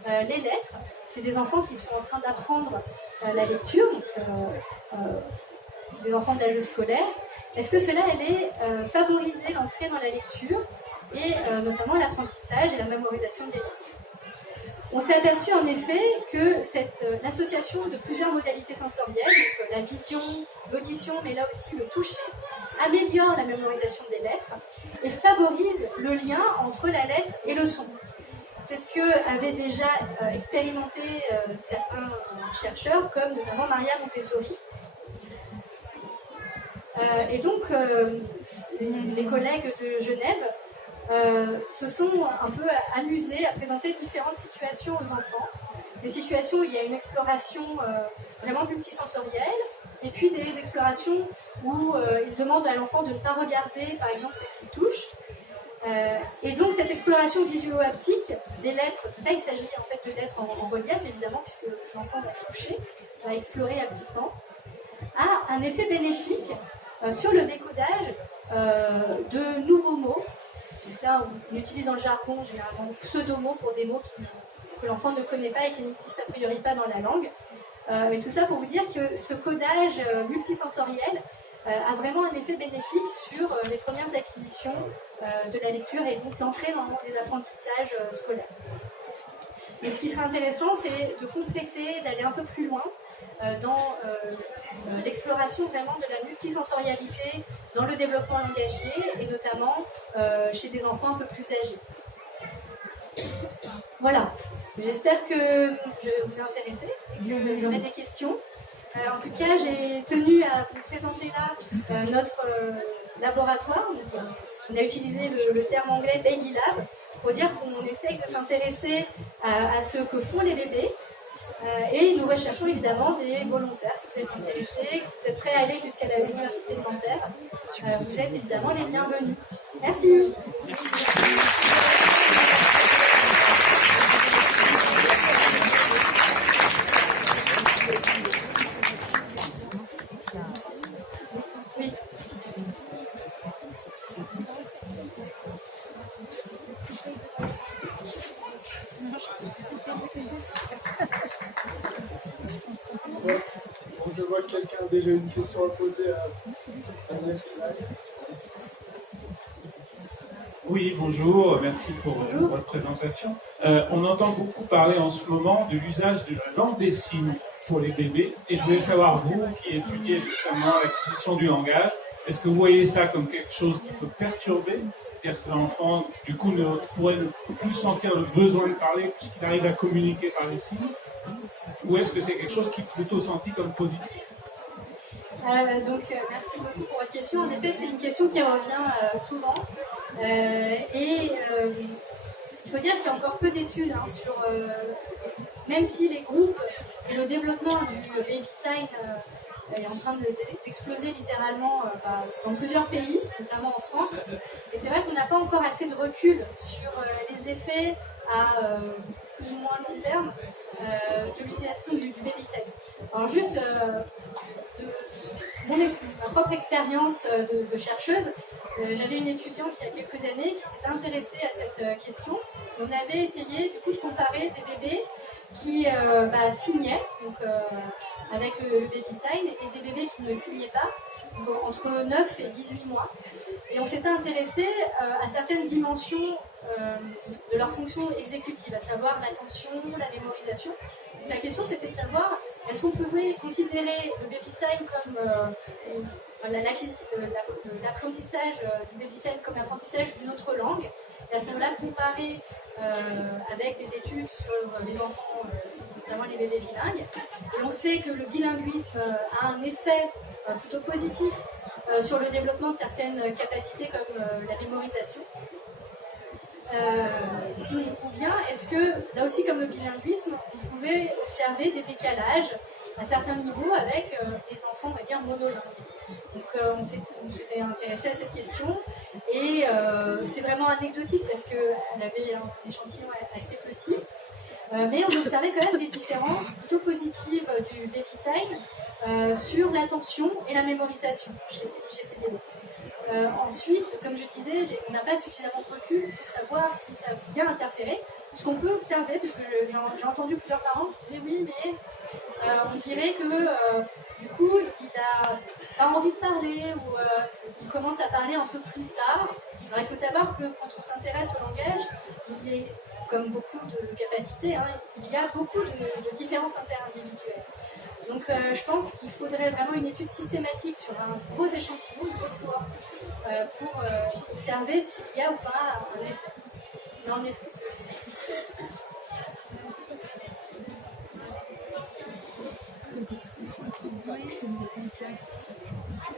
les lettres chez des enfants qui sont en train d'apprendre la lecture, des enfants de l'âge scolaire, est-ce que cela allait favoriser l'entrée dans la lecture et notamment l'apprentissage et la mémorisation des lettres. On s'est aperçu en effet que l'association de plusieurs modalités sensorielles, donc la vision, l'audition, mais là aussi le toucher, améliore la mémorisation des lettres et favorise le lien entre la lettre et le son. C'est ce que avaient déjà expérimenté certains chercheurs, comme notamment Maria Montessori. Et donc, les collègues de Genève se sont un peu amusés à présenter différentes situations aux enfants. Des situations où il y a une exploration vraiment multisensorielle, et puis des explorations où ils demandent à l'enfant de ne pas regarder, par exemple, ce qu'il touche. Et donc, cette exploration visuo-haptique des lettres, là il s'agit en fait de lettres en relief, évidemment, puisque l'enfant va toucher, va explorer haptiquement. a un effet bénéfique sur le décodage de nouveaux mots. Donc là, on utilise dans le jargon généralement pseudo-mots pour des mots que l'enfant ne connaît pas et qui n'existent a priori pas dans la langue. Et tout ça pour vous dire que ce codage multisensoriel a vraiment un effet bénéfique sur les premières acquisitions de la lecture et donc l'entrée dans les apprentissages scolaires. Mais ce qui serait intéressant, c'est de compléter, d'aller un peu plus loin dans l'exploration vraiment de la multisensorialité dans le développement langagier et notamment chez des enfants un peu plus âgés. Voilà, j'espère que je vous ai intéressé et que j'aurai des questions. En tout cas, j'ai tenu à vous présenter là notre laboratoire. On a utilisé le terme anglais Baby Lab pour dire qu'on essaye de s'intéresser à ce que font les bébés. Et nous recherchons évidemment des volontaires. Si vous êtes intéressés, que vous êtes prêts à aller jusqu'à l'université de Nanterre, vous êtes évidemment les bienvenus. Merci. Oui. Bon, je vois que quelqu'un a déjà une question à poser à Nathalie. Oui, bonjour, merci pour votre présentation. On entend beaucoup parler en ce moment de l'usage de la langue des signes pour les bébés. Et je voulais savoir, vous qui étudiez justement l'acquisition du langage, est-ce que vous voyez ça comme quelque chose qui peut perturber? C'est-à-dire que l'enfant, du coup, pourrait ne plus sentir le besoin de parler puisqu'il arrive à communiquer par les signes? Ou est-ce que c'est quelque chose qui est plutôt senti comme positif? Merci beaucoup pour votre question. En effet, c'est une question qui revient souvent. Il faut dire qu'il y a encore peu d'études sur, même si les groupes et le développement du baby sign est en train d'exploser littéralement dans plusieurs pays, notamment en France. Et c'est vrai qu'on n'a pas encore assez de recul sur les effets à plus ou moins long terme de l'utilisation du baby sign. Alors juste ma propre expérience de chercheuse, j'avais une étudiante il y a quelques années qui s'était intéressée à cette question. On avait essayé du coup de comparer des bébés qui signaient, donc avec le baby sign, et des bébés qui ne signaient pas, donc, entre 9 et 18 mois. Et on s'était intéressé à certaines dimensions de leur fonction exécutive, à savoir l'attention, la mémorisation. Donc, la question c'était de savoir est-ce qu'on pouvait considérer le baby sign comme l'apprentissage du baby sign comme l'apprentissage d'une autre langue, et à ce moment-là comparer avec des études sur les enfants, notamment les bébés bilingues. Et on sait que le bilinguisme a un effet plutôt positif sur le développement de certaines capacités comme la mémorisation. Ou bien, est-ce que, là aussi comme le bilinguisme, on pouvait observer des décalages à certains niveaux avec des enfants, on va dire, monolingues. Donc on s'était intéressé à cette question et c'est vraiment anecdotique parce qu'elle avait un échantillon assez petit, mais on observait quand même des différences plutôt positives du baby sign sur l'attention et la mémorisation chez ces bébés. Ensuite, comme je disais, on n'a pas suffisamment de recul pour savoir si ça a bien interféré. Ce qu'on peut observer, parce que j'ai entendu plusieurs parents qui disaient oui, mais on dirait que du coup, il n'a pas envie de parler ou il commence à parler un peu plus tard. Alors il faut savoir que quand on s'intéresse au langage, il est, comme beaucoup de capacités, il y a beaucoup de différences interindividuelles. Donc je pense qu'il faudrait vraiment une étude systématique sur un gros échantillon, une grosse cohorte, pour observer s'il y a ou pas un effet. Mais en effet.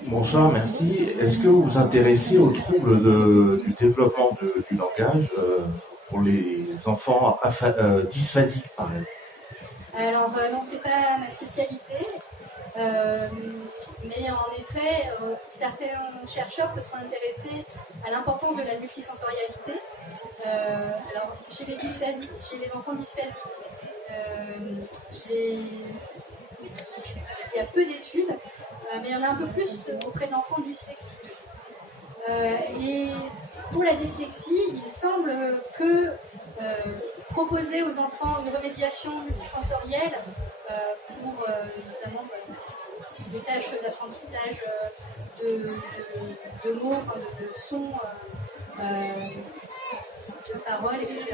Bonsoir, merci. Est-ce que vous vous intéressez aux troubles du développement du langage pour les enfants dysphasiques, par exemple? Alors non, c'est pas ma spécialité, mais en effet, certains chercheurs se sont intéressés à l'importance de la multisensorialité. Alors chez les enfants dysphasiques, j'ai il y a peu d'études, mais il y en a un peu plus auprès d'enfants dyslexiques. Et pour la dyslexie, il semble que proposer aux enfants une remédiation multisensorielle pour notamment des tâches d'apprentissage de mots, enfin, de sons, de paroles, etc.,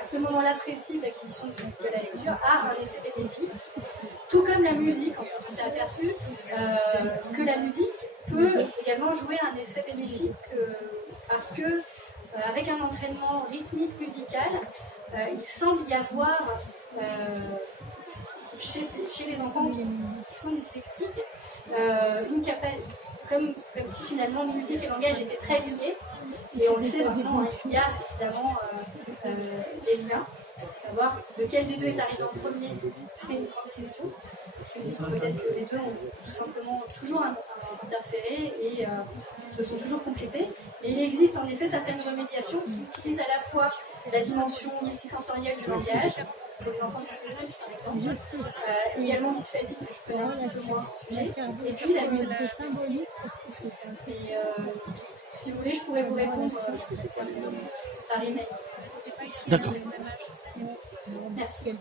à ce moment-là précis d'acquisition de la lecture, a un effet bénéfique. Tout comme la musique, en fait, on s'est aperçu que la musique peut également jouer un effet bénéfique parce que avec un entraînement rythmique musical, il semble y avoir chez les enfants qui sont dyslexiques une capacité, comme si finalement musique et langage étaient très liés, et on le sait maintenant, il y a évidemment des liens. Savoir lequel des deux est arrivé en premier, c'est une grande question. Peut-être que les deux ont tout simplement toujours interféré et se sont toujours complétés. Et il existe en effet certaines remédiations qui utilisent à la fois la dimension multisensorielle du langage, pour les enfants dyslexiques par exemple, également dysphasiques, que je connais un petit peu moins ce sujet, et puis la musique. Et si vous voulez, je pourrais vous répondre par email. D'accord. Merci.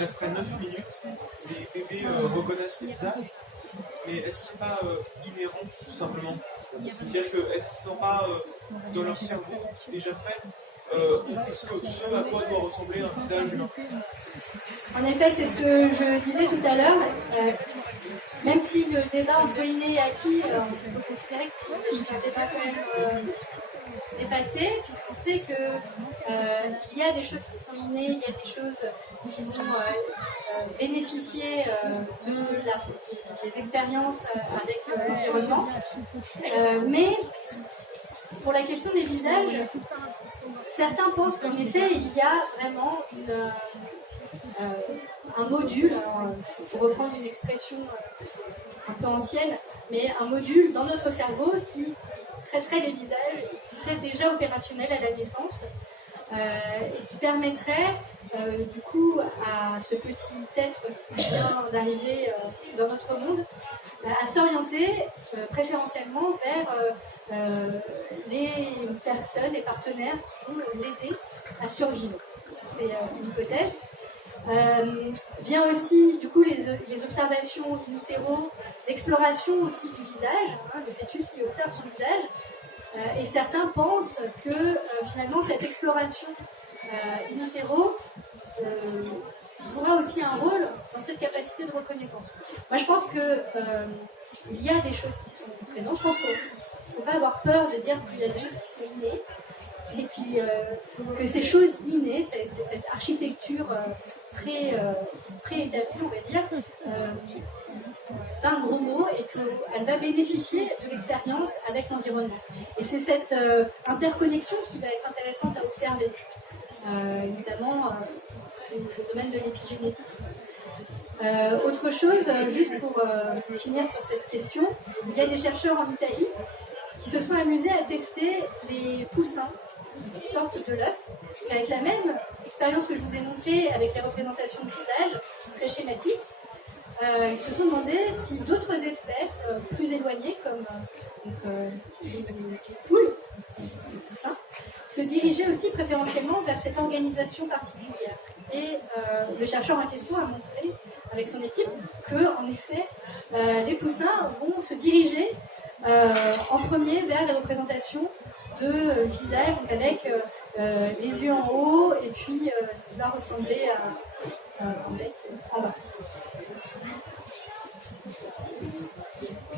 Après 9 minutes, les bébés reconnaissent les visages, mais est-ce que c'est pas inhérent, tout simplement? C'est-à-dire que est-ce qu'ils n'ont pas dans leur cerveau déjà fait ce à quoi doit ressembler un visage humain? En effet, c'est ce que je disais tout à l'heure. Même si le débat entre inné et acquis, on peut considérer que c'est un débat quand même dépassé, puisqu'on sait qu'il y a des choses qui sont innées, il y a des choses qui vont bénéficier des expériences avec l'environnement. Mais pour la question des visages, certains pensent qu'en effet, il y a vraiment un module, pour reprendre une expression un peu ancienne, mais un module dans notre cerveau qui traiterait les visages et qui serait déjà opérationnel à la naissance et qui permettrait du coup à ce petit être qui vient d'arriver dans notre monde à s'orienter préférentiellement vers les personnes, les partenaires qui vont l'aider à survivre. C'est une hypothèse. Vient aussi du coup les observations in utero, d'exploration aussi du visage, le fœtus qui observe son visage, et certains pensent que finalement cette exploration in utero jouera aussi un rôle dans cette capacité de reconnaissance. Moi je pense que il y a des choses qui sont présentes, je pense qu'il ne faut pas avoir peur de dire qu'il y a des choses qui sont innées, et puis que ces choses innées, cette architecture préétablie, on va dire, c'est pas un gros mot, et qu'elle va bénéficier de l'expérience avec l'environnement. Et c'est cette interconnexion qui va être intéressante à observer. Évidemment, c'est le domaine de l'épigénétisme. Autre chose, juste pour finir sur cette question, il y a des chercheurs en Italie qui se sont amusés à tester les poussins qui sortent de l'œuf, avec la même expérience que je vous ai montrée avec les représentations de visage très schématiques. Ils se sont demandé si d'autres espèces plus éloignées, comme les poules, tout ça, se dirigeaient aussi préférentiellement vers cette organisation particulière. Et le chercheur en question a montré avec son équipe que, en effet, les poussins vont se diriger en premier vers les représentations de visage, donc avec les yeux en haut et puis ce qui va ressembler à un bec en bas.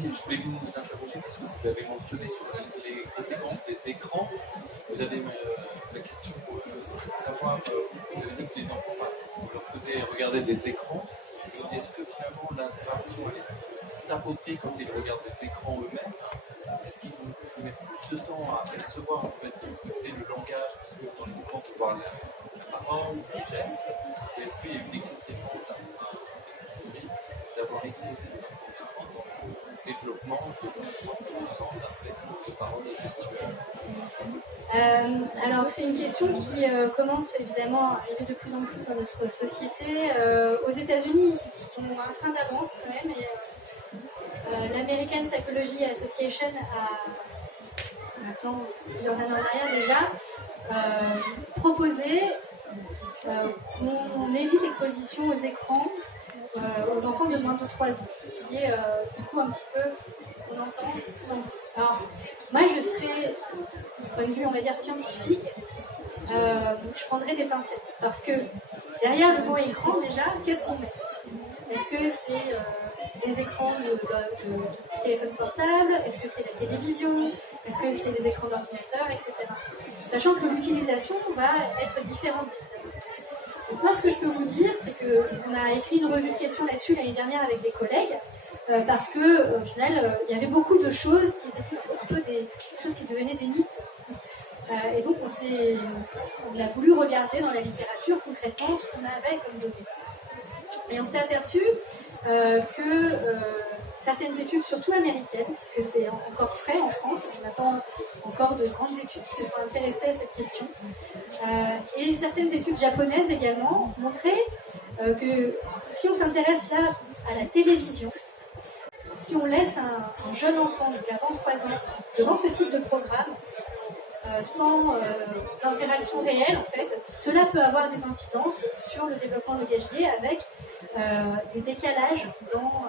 Je voulais vous interroger parce que vous avez mentionné sur les conséquences des écrans. Vous avez la question de savoir, vous avez dit que les enfants, vous leur faisiez regarder des écrans. Est-ce que finalement l'interaction est s'appropriée quand ils regardent des écrans eux-mêmes? Est-ce qu'ils mettent plus de temps à percevoir en fait ce que c'est le langage, parce que dans les écrans on voit la parole, les gestes, et est-ce qu'il y a eu des conséquences d'avoir exposé les enfants aux écrans développement de l'enfant au sens après de parole gestuelle? Alors c'est une question qui commence évidemment à arriver de plus en plus dans notre société. Aux États-Unis, ils ont un train d'avance quand même. Et, l'American Psychology Association a maintenant plusieurs années en arrière déjà proposé qu'on évite l'exposition aux écrans aux enfants de moins de 3 ans, ce qui est du coup un petit peu ce qu'on entend de plus en plus. Alors, moi je serais, du point de vue on va dire scientifique, je prendrais des pincettes, parce que derrière le mot écran déjà, qu'est-ce qu'on met? Est-ce que c'est les écrans de téléphone portable? Est-ce que c'est la télévision? Est-ce que c'est les écrans d'ordinateur, etc. Sachant que l'utilisation va être différente. Donc moi, ce que je peux vous dire, c'est qu'on a écrit une revue de questions là-dessus l'année dernière avec des collègues, parce que au final, il y avait beaucoup de choses qui étaient un peu des choses qui devenaient des mythes. Et donc, on a voulu regarder dans la littérature concrètement ce qu'on avait comme données. Et on s'est aperçu que certaines études, surtout américaines, puisque c'est encore frais en France, on n'a pas encore de grandes études qui se sont intéressées à cette question, et certaines études japonaises également montraient que si on s'intéresse là à la télévision, si on laisse un jeune enfant, donc avant 3 ans, devant ce type de programme, sans interaction réelle, en fait, cela peut avoir des incidences sur le développement langagier avec des décalages dans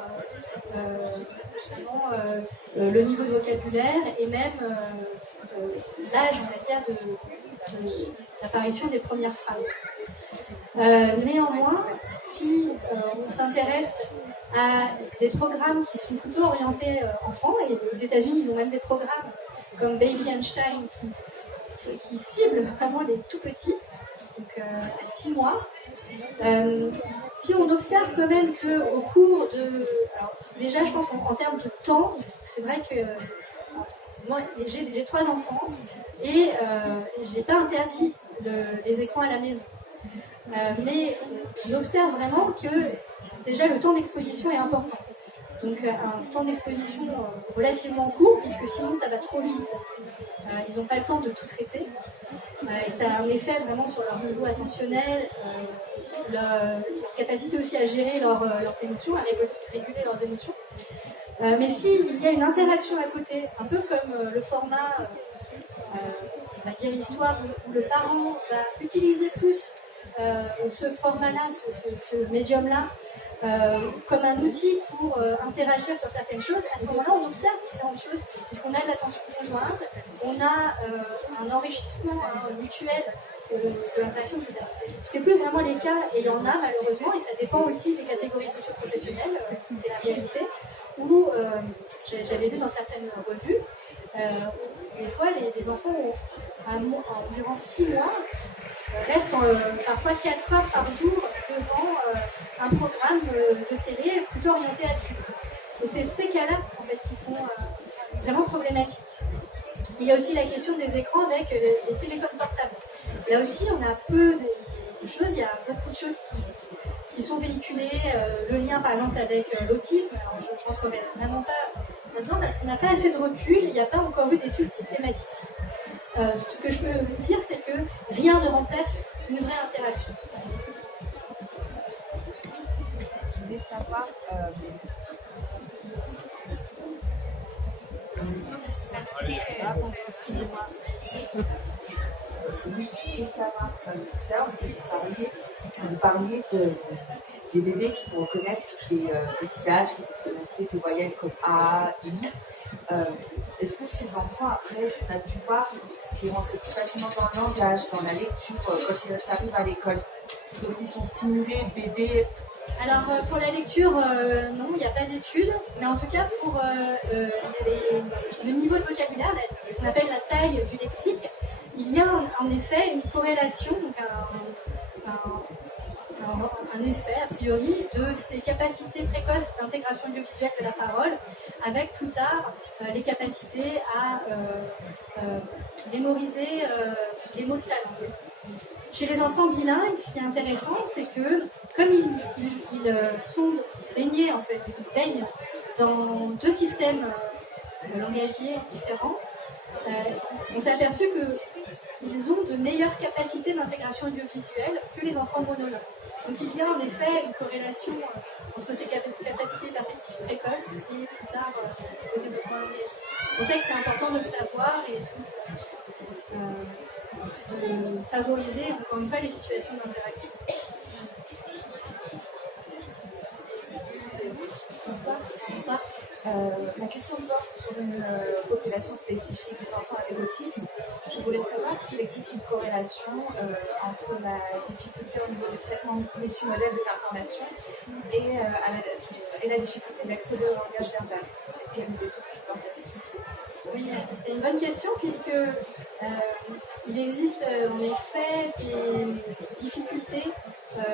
le niveau de vocabulaire et même l'âge, on va dire, de l'apparition des premières phrases. Néanmoins, si on s'intéresse à des programmes qui sont plutôt orientés enfants, et aux États-Unis, ils ont même des programmes comme Baby Einstein qui ciblent vraiment les tout petits, donc à 6 mois. Si on observe quand même qu'au cours de... Alors, déjà, je pense qu'en termes de temps, c'est vrai que moi, j'ai 3 enfants et je n'ai pas interdit les écrans à la maison. Mais on observe vraiment que déjà le temps d'exposition est important. Donc un temps d'exposition relativement court, puisque sinon ça va trop vite. Ils n'ont pas le temps de tout traiter. Et ça a un effet vraiment sur leur niveau attentionnel, leur capacité aussi à gérer leurs émotions, à réguler leurs émotions. Mais s'il y a une interaction à côté, un peu comme le format, on va dire histoire, où le parent va utiliser plus ce format-là, ce médium-là, comme un outil pour interagir sur certaines choses, à ce moment-là, on observe différentes choses, puisqu'on a de l'attention conjointe, on a un enrichissement mutuel de l'interaction, etc. C'est plus vraiment les cas, et il y en a malheureusement, et ça dépend aussi des catégories socio-professionnelles, c'est la réalité, où j'avais lu dans certaines revues, des fois les enfants ont environ 6 mois, restent parfois 4 heures par jour devant un programme de télé plutôt orienté adulte. Et c'est ces cas-là en fait, qui sont vraiment problématiques. Il y a aussi la question des écrans avec les téléphones portables. Là aussi, on a peu de choses, il y a beaucoup de choses qui sont véhiculées. Le lien par exemple avec l'autisme, alors je ne rentrerai vraiment pas là-dedans parce qu'on n'a pas assez de recul, il n'y a pas encore eu d'études systématiques. Ce que je peux vous dire, c'est que rien ne remplace une vraie interaction. Je voulais savoir, oui, je voulais savoir, tout à l'heure, vous parliez des bébés qui vont reconnaître des visages, qui vont prononcer des voyelles comme A, I. Est-ce que ces enfants, après, est-ce qu'on a pu voir s'ils rentrent plus facilement dans le langage, dans la lecture, quand ils arrivent à l'école? Donc s'ils sont stimulés, bébés. Alors pour la lecture, non, il n'y a pas d'études, mais en tout cas pour le niveau de vocabulaire, ce qu'on appelle la taille du lexique, il y a en effet une corrélation, donc un effet a priori de ces capacités précoces d'intégration audiovisuelle de la parole avec plus tard les capacités à mémoriser les mots de sa langue. Chez les enfants bilingues, ce qui est intéressant, c'est que comme ils sont baignés, en fait, ils baignent dans deux systèmes langagiers différents, on s'est aperçu qu'ils ont de meilleures capacités d'intégration audiovisuelle que les enfants monologues. Donc il y a en effet une corrélation entre ces capacités perceptives précoces et plus tard le développement langagier. On sait que c'est important de le savoir et de favoriser encore une fois les situations d'interaction. Bonsoir. Bonsoir. Ma question porte sur une population spécifique, les enfants avec autisme. Je voulais savoir s'il existe une corrélation entre la difficulté au niveau du traitement multimodal des informations et la difficulté d'accéder au langage verbal. Est-ce qu'il y a des études qui portent là-dessus? Oui, c'est une bonne question puisque il existe en effet des difficultés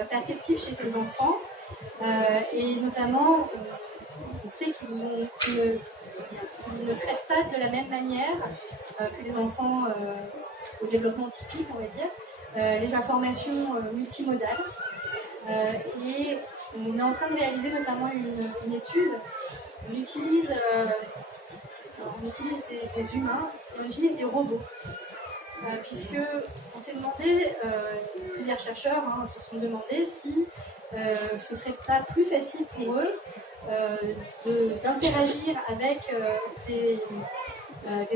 perceptives chez ces enfants et notamment on sait qu'ils ne traitent pas de la même manière que les enfants au développement typique, on va dire, les informations multimodales. Et on est en train de réaliser notamment une étude. On utilise des humains et on utilise des robots. Puisque on s'est demandé, plusieurs chercheurs se sont demandé si ce serait pas plus facile pour eux d'interagir avec des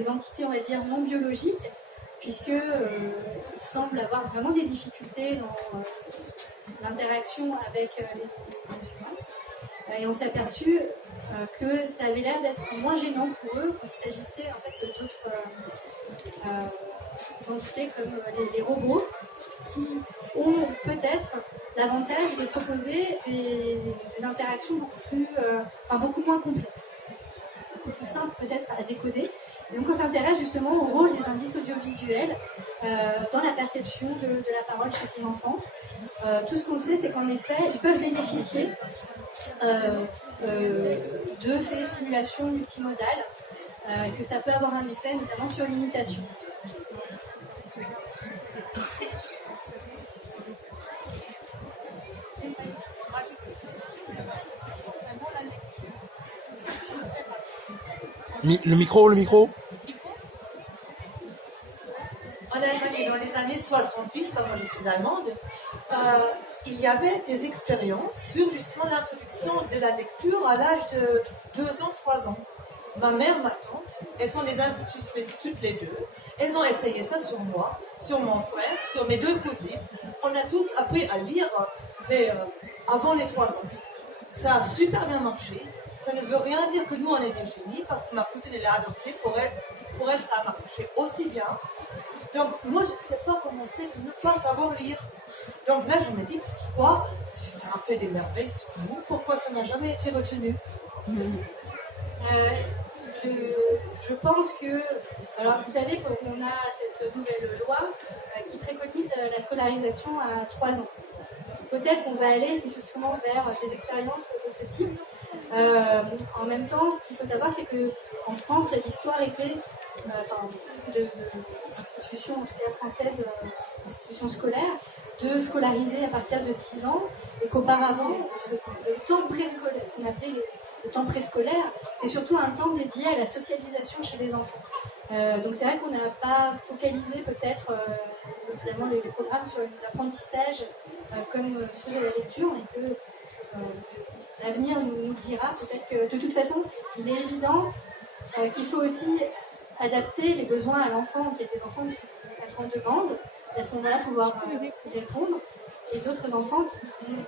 entités, on va dire, non biologiques, puisqu'ils semblent avoir vraiment des difficultés dans l'interaction avec les humains. Et on s'est aperçu que ça avait l'air d'être moins gênant pour eux quand il s'agissait en fait d'autres entités comme les robots qui ont peut-être l'avantage de proposer des interactions beaucoup moins complexes, beaucoup plus simples peut-être à décoder. Et donc on s'intéresse justement au rôle des indices audiovisuels dans la perception de la parole chez ces enfants. Tout ce qu'on sait, c'est qu'en effet, ils peuvent bénéficier de ces stimulations multimodales, que ça peut avoir un effet notamment sur l'imitation. Le micro. En Allemagne, dans les années 70, comme je suis allemande, il y avait des expériences sur justement l'introduction de la lecture à l'âge de 2 ans, 3 ans. Ma mère, ma tante, elles sont des institutrices toutes les deux. Elles ont essayé ça sur moi, sur mon frère, sur mes 2 cousines. On a tous appris à lire, mais avant les 3 ans. Ça a super bien marché. Ça ne veut rien dire que nous, on est des génies, parce que ma cousine, elle est adoptée. Pour elle, ça a marché aussi bien. Donc, moi, je ne sais pas comment c'est de ne pas savoir lire. Donc là, je me dis, pourquoi, si ça a fait des merveilles sur nous, pourquoi ça n'a jamais été retenu? Je pense que, alors vous savez qu'on a cette nouvelle loi qui préconise la scolarisation à 3 ans. Peut-être qu'on va aller justement vers des expériences de ce type. En même temps, ce qu'il faut savoir, c'est qu'en France, l'histoire était, de l'institution, en tout cas française, institution scolaire, de scolariser à partir de 6 ans, et qu'auparavant, le temps préscolaire, ce qu'on appelait le temps préscolaire, c'est surtout un temps dédié à la socialisation chez les enfants. Donc c'est vrai qu'on n'a pas focalisé peut-être finalement les programmes sur les apprentissages comme ceux de la lecture, et que l'avenir nous dira peut-être que de toute façon, il est évident qu'il faut aussi adapter les besoins à l'enfant, qu'il y a des enfants qui vont être en demande, et à ce moment-là pouvoir répondre, et d'autres enfants qui vont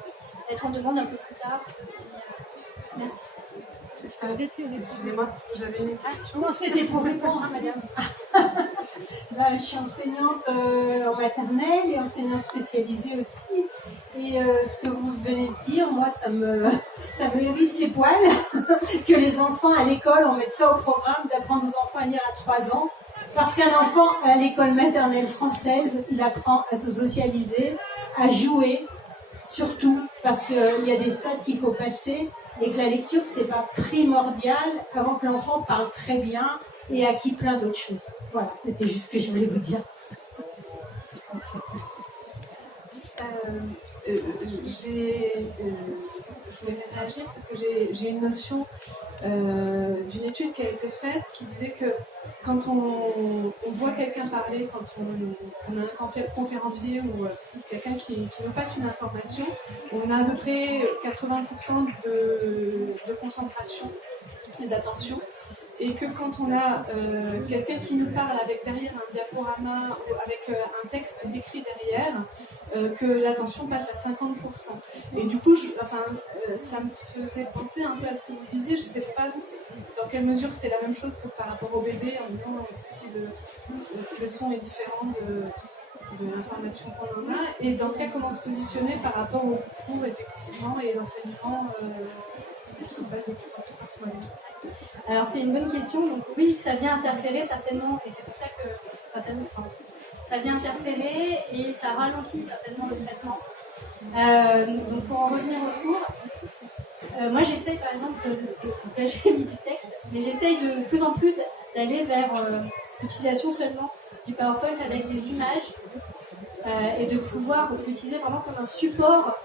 être en demande un peu plus tard. Merci. Excusez-moi, j'avais une question. Non, c'était pour répondre, madame. Je suis enseignante en maternelle et enseignante spécialisée aussi. Et ce que vous venez de dire, moi, ça me hérisse les poils. Que les enfants à l'école, on mette ça au programme d'apprendre aux enfants à lire à 3 ans. Parce qu'un enfant à l'école maternelle française, il apprend à se socialiser, à jouer, surtout parce qu'il y a des stades qu'il faut passer et que la lecture, c'est pas primordial avant que l'enfant parle très bien et acquis plein d'autres choses. Voilà, c'était juste ce que je voulais vous dire. Je voulais réagir parce que j'ai une notion d'une étude qui a été faite qui disait que quand on voit quelqu'un parler, quand on a un conférencier ou quelqu'un qui nous passe une information, on a à peu près 80% de concentration et d'attention. Et que quand on a quelqu'un qui nous parle avec derrière un diaporama ou avec un texte écrit derrière, que l'attention passe à 50%. Et du coup, ça me faisait penser un peu à ce que vous disiez. Je ne sais pas dans quelle mesure c'est la même chose que par rapport au bébé, en disant si le son est différent de l'information qu'on en a. Et dans ce cas, comment se positionner par rapport au cours, effectivement, et l'enseignement qui passe de plus en plus par soi-même. Alors c'est une bonne question, donc oui, ça vient interférer certainement, et c'est pour ça que ça vient interférer et ça ralentit certainement le traitement. Donc pour en revenir au cours, moi j'essaye par exemple, là j'ai mis du texte, mais j'essaye de plus en plus d'aller vers l'utilisation seulement du PowerPoint avec des images et de pouvoir l'utiliser vraiment comme un support.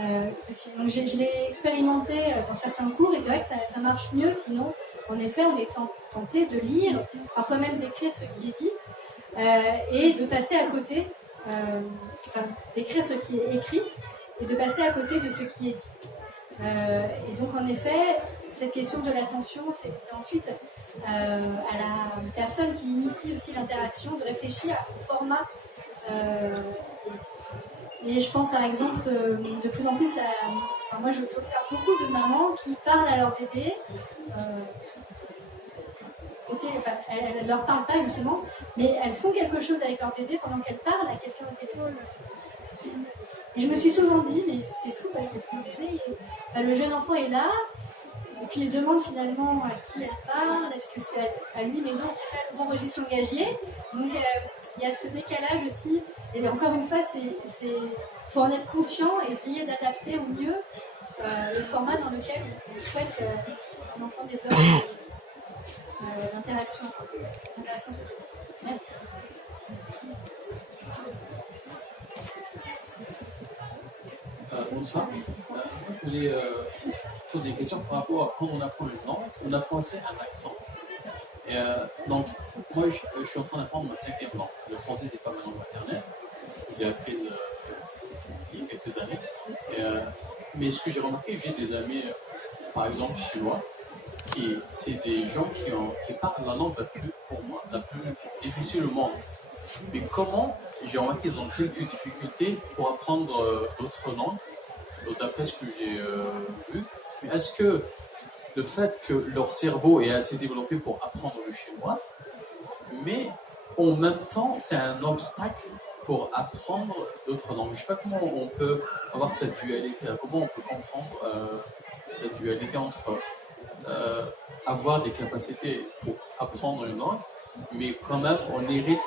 Donc je l'ai expérimenté dans certains cours et c'est vrai que ça marche mieux, sinon en effet on est tenté de lire, parfois même d'écrire ce qui est dit et de passer à côté, d'écrire ce qui est écrit et de passer à côté de ce qui est dit. Et donc en effet cette question de l'attention, c'est ensuite à la personne qui initie aussi l'interaction de réfléchir au format. Et je pense par exemple de plus en plus à... moi j'observe beaucoup de mamans qui parlent à leur bébé elles ne leur parlent pas justement, mais elles font quelque chose avec leur bébé pendant qu'elles parlent à quelqu'un au téléphone. Et je me suis souvent dit, mais c'est fou parce que le bébé, le jeune enfant est là, et puis il se demande finalement à qui elle parle, est-ce que c'est à lui, mais non, c'est pas le bon registre langagier. Donc il y a ce décalage aussi, et encore une fois, faut en être conscient et essayer d'adapter au mieux le format dans lequel on souhaite qu'un enfant développe l'interaction. Merci. Bonsoir. Je voulais poser une question par rapport à quand on apprend une langue, on apprend aussi un accent. Et, donc, moi, je suis en train d'apprendre ma 5e langue. Le français, c'est pas ma langue maternelle. Je l'ai appris il y a quelques années. Mais ce que j'ai remarqué, j'ai des amis, par exemple chinois, c'est des gens qui parlent la langue la plus difficile au monde. Mais comment, j'ai remarqué qu'ils ont quelques difficultés pour apprendre d'autres langues, d'après ce que j'ai vu. Mais est-ce que le fait que leur cerveau est assez développé pour apprendre le chinois, mais en même temps, c'est un obstacle pour apprendre d'autres langues. Je ne sais pas comment on peut avoir cette dualité, comment on peut comprendre cette dualité entre avoir des capacités pour apprendre une langue, mais quand même on hérite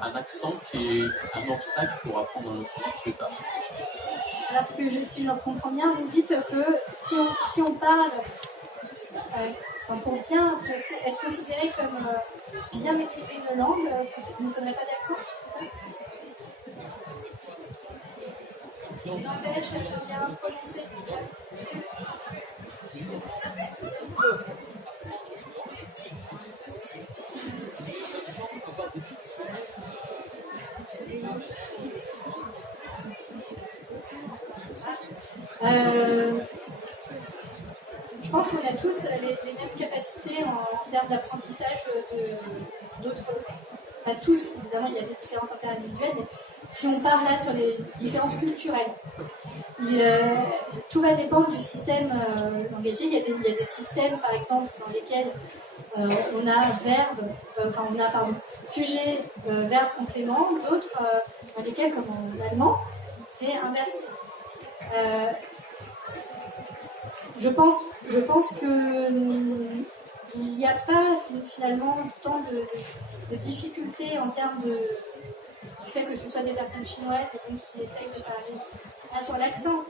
un accent qui est un obstacle pour apprendre une autre langue plus tard. Alors si je comprends bien, vous dites que si on parle, pour être considéré comme bien maîtriser une langue, il ne faudrait pas d'accent, c'est ça? N'empêche, j'aime bien prononcer. Je pense qu'on a tous les mêmes capacités en termes d'apprentissage d'autres. Enfin, tous, évidemment, il y a des différences interindividuelles, mais si on part là sur les différences culturelles, tout va dépendre du système langagier. Il y a des systèmes, par exemple, dans lesquels on a sujet, verbe, complément, d'autres dans lesquels, comme en allemand, c'est inversé. Je pense que il n'y a pas finalement tant de difficultés en termes du fait que ce soit des personnes chinoises et donc qui essayent de parler sur l'accent.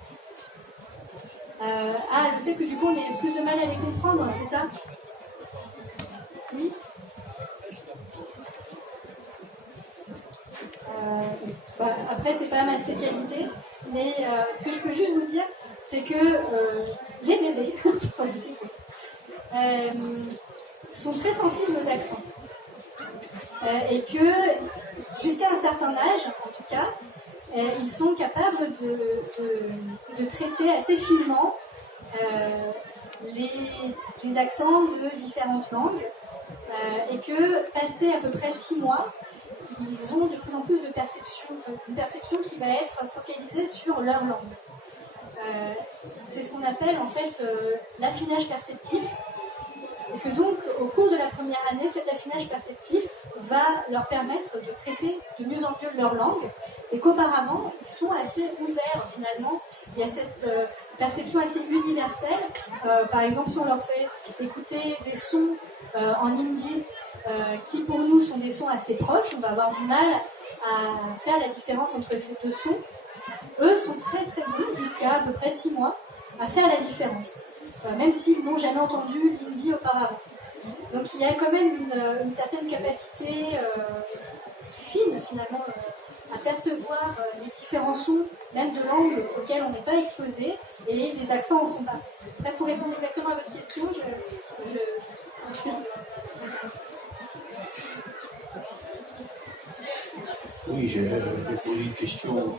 Le fait que du coup on ait plus de mal à les comprendre, c'est ça? Oui. Après c'est pas ma spécialité. Mais ce que je peux juste vous dire, c'est que les bébés sont très sensibles aux accents. Et que jusqu'à un certain âge, en tout cas, ils sont capables de traiter assez finement les accents de différentes langues. Et que, passé à peu près 6 mois, ils ont de plus en plus de une perception qui va être focalisée sur leur langue. C'est ce qu'on appelle en fait l'affinage perceptif, et que donc au cours de la première année, cet affinage perceptif va leur permettre de traiter de mieux en mieux leur langue, et qu'auparavant, ils sont assez ouverts finalement. Il y a cette perception assez universelle. Par exemple, si on leur fait écouter des sons en hindi, qui pour nous sont des sons assez proches, on va avoir du mal à faire la différence entre ces deux sons. Eux sont très très bons, jusqu'à à peu près 6 mois, à faire la différence, même s'ils n'ont jamais entendu l'hindi auparavant. Donc il y a quand même une certaine capacité fine finalement à percevoir les différents sons, même de langues auxquelles on n'est pas exposé, et les accents en font partie. Après, pour répondre exactement à votre question, Oui, j'ai posé une question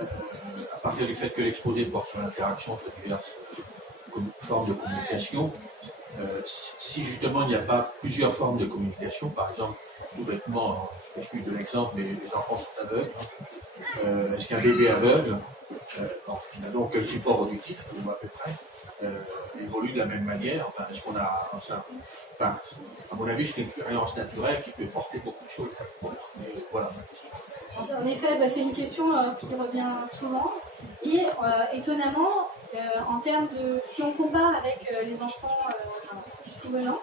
à partir du fait que l'exposé porte sur l'interaction entre diverses formes de communication. Si justement il n'y a pas plusieurs formes de communication, par exemple, tout bêtement, je m'excuse de l'exemple, mais les enfants sont aveugles. Est-ce qu'un bébé aveugle, qui n'a donc que le support auditif, ou à peu près, évolue de la même manière? Enfin, est-ce qu'on a enfin, à mon avis, c'est une expérience naturelle qui peut porter beaucoup de choses. Mais voilà ma question. En effet, c'est une question qui revient souvent. Et étonnamment, en termes de, si on compare avec les enfants tout venant,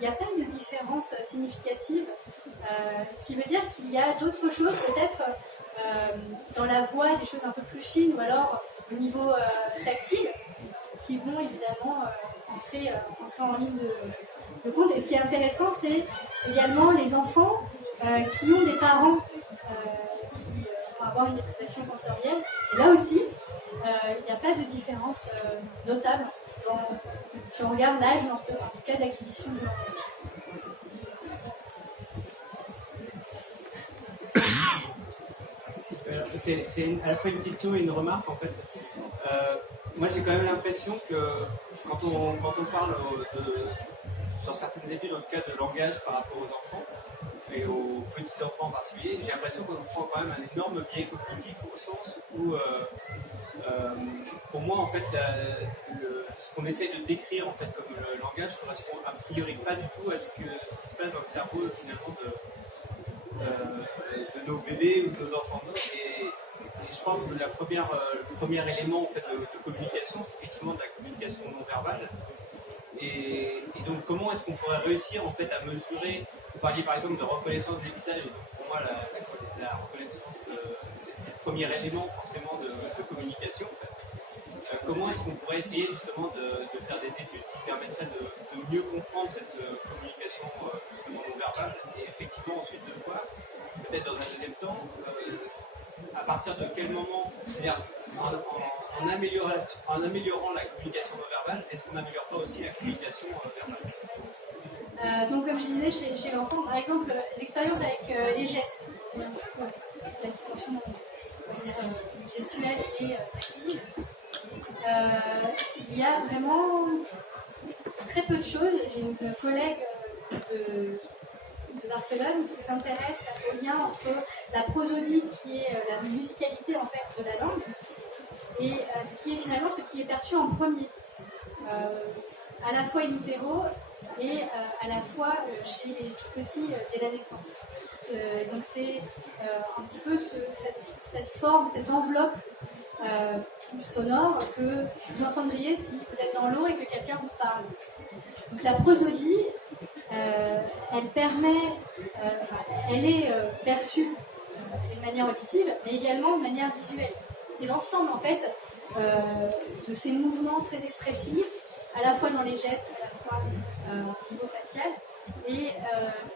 il n'y a pas de différence significative. Ce qui veut dire qu'il y a d'autres choses, peut-être dans la voix, des choses un peu plus fines, ou alors au niveau tactile, qui vont évidemment entrer en ligne de compte. Et ce qui est intéressant, c'est également les enfants qui ont des parents qui vont avoir une éducation sensorielle. Et là aussi, il n'y a pas de différence notable si on regarde l'âge, en tout cas d'acquisition de langage. C'est à la fois une question et une remarque en fait. Moi j'ai quand même l'impression que quand on parle sur certaines études en tout cas de langage par rapport aux enfants et aux petits enfants en particulier, j'ai l'impression qu'on prend quand même un énorme biais cognitif au sens où pour moi en fait ce qu'on essaie de décrire en fait comme le langage correspond a priori pas du tout à ce qui se passe dans le cerveau finalement de nos bébés ou de nos enfants. Et je pense que le premier élément en fait, de communication, c'est effectivement de la communication non verbale. Et donc, comment est-ce qu'on pourrait réussir en fait à mesurer? Vous parliez par exemple de reconnaissance des visages. Et donc, pour moi, la reconnaissance, c'est le premier élément forcément de communication. En fait. Comment est-ce qu'on pourrait essayer justement de faire des études qui permettraient de mieux comprendre cette communication justement non verbale et effectivement ensuite de voir, peut-être dans un deuxième temps, à partir de quel moment, en améliorant la communication non verbale, est-ce qu'on n'améliore pas aussi la communication verbale? Donc comme je disais chez l'enfant, par exemple, l'expérience avec les gestes, la dimension gestuelle et tactile, il y a vraiment très peu de choses. J'ai une collègue de Barcelone qui s'intéresse au lien entre la prosodie, ce qui est la musicalité en fait de la langue, et ce qui est finalement ce qui est perçu en premier, à la fois in utero et à la fois chez les tout petits dès la naissance. Donc c'est un petit peu cette forme, cette enveloppe sonore que vous entendriez si vous êtes dans l'eau et que quelqu'un vous parle. Donc la prosodie, elle permet, elle est perçue d'une manière auditive, mais également de manière visuelle. C'est l'ensemble en fait de ces mouvements très expressifs, à la fois dans les gestes, à la fois au niveau facial, Et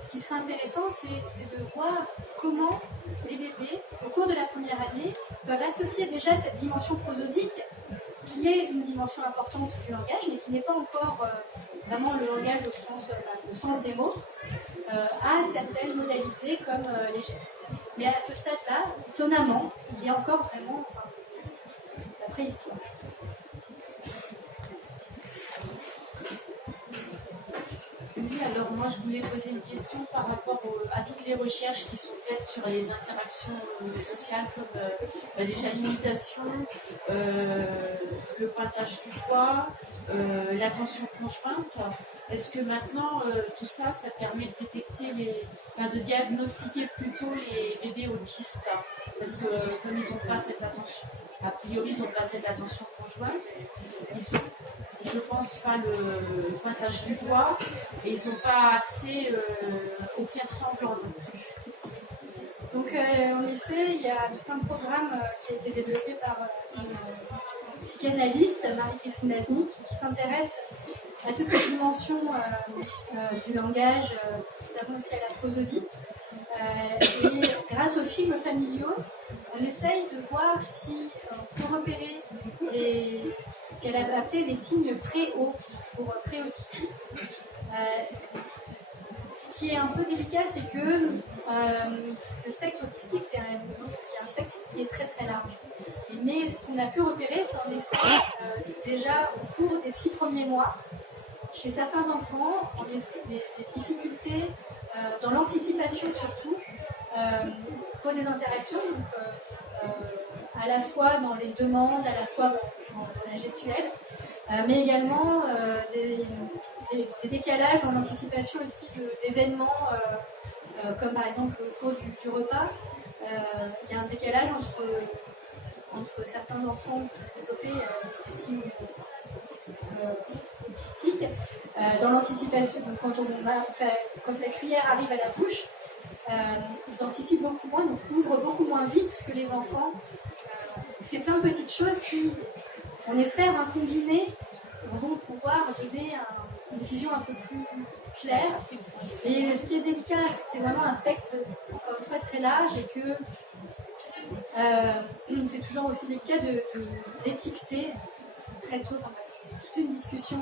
ce qui serait intéressant, c'est de voir comment les bébés, au cours de la première année, peuvent associer déjà cette dimension prosodique, qui est une dimension importante du langage, mais qui n'est pas encore vraiment le langage au sens des mots, à certaines modalités comme les gestes. Mais à ce stade-là, étonnamment, il y a encore vraiment la préhistoire. Oui, alors moi je voulais poser une question par rapport à toutes les recherches qui sont faites sur les interactions sociales comme déjà l'imitation, le pointage du doigt, l'attention conjointe. Est-ce que maintenant tout ça, ça permet de détecter de diagnostiquer plutôt les bébés autistes? Parce que comme ils n'ont pas cette attention, a priori ils n'ont pas cette attention conjointe, je ne pense pas le pointage du doigt et ils n'ont pas accès au faire semblant non plus. Donc en effet, il y a tout un programme qui a été développé par une psychanalyste, Marie-Christine Laznik, qui s'intéresse à toutes ces dimensions du langage, notamment aussi à la prosodie. Et grâce aux films familiaux, on essaye de voir si on peut repérer ce qu'elle a appelé les signes pré-O pour pré-autistique. Ce qui est un peu délicat, c'est que le spectre autistique, c'est un spectre qui est très très large. Mais ce qu'on a pu repérer, c'est en effet déjà au cours des 6 premiers mois, chez certains enfants, en effet, des difficultés dans l'anticipation surtout, pour des interactions, donc à la fois dans les demandes, à la fois dans la gestuelle, mais également des décalages dans l'anticipation aussi d'événements, comme par exemple au cours du repas. Il y a un décalage entre certains enfants développés des signes autistiques. Dans l'anticipation, quand la cuillère arrive à la bouche, ils anticipent beaucoup moins, donc ouvrent beaucoup moins vite que les enfants. C'est plein de petites choses qui, on espère, combinées, vont pouvoir donner une vision un peu plus claire. Et ce qui est délicat, c'est que c'est vraiment un spectre, encore une fois, très large et que c'est toujours aussi délicat d'étiqueter très tôt. Enfin, c'est toute une discussion.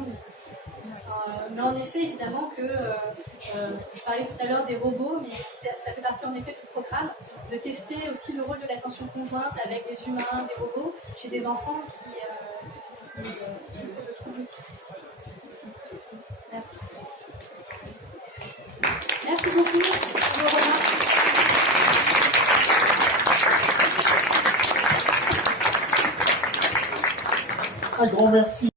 Mais en effet, évidemment que je parlais tout à l'heure des robots, mais ça fait partie en effet du programme de tester aussi le rôle de l'attention conjointe avec des humains, des robots, chez des enfants qui souffrent de troubles autistiques. Merci. Merci beaucoup. Un grand merci.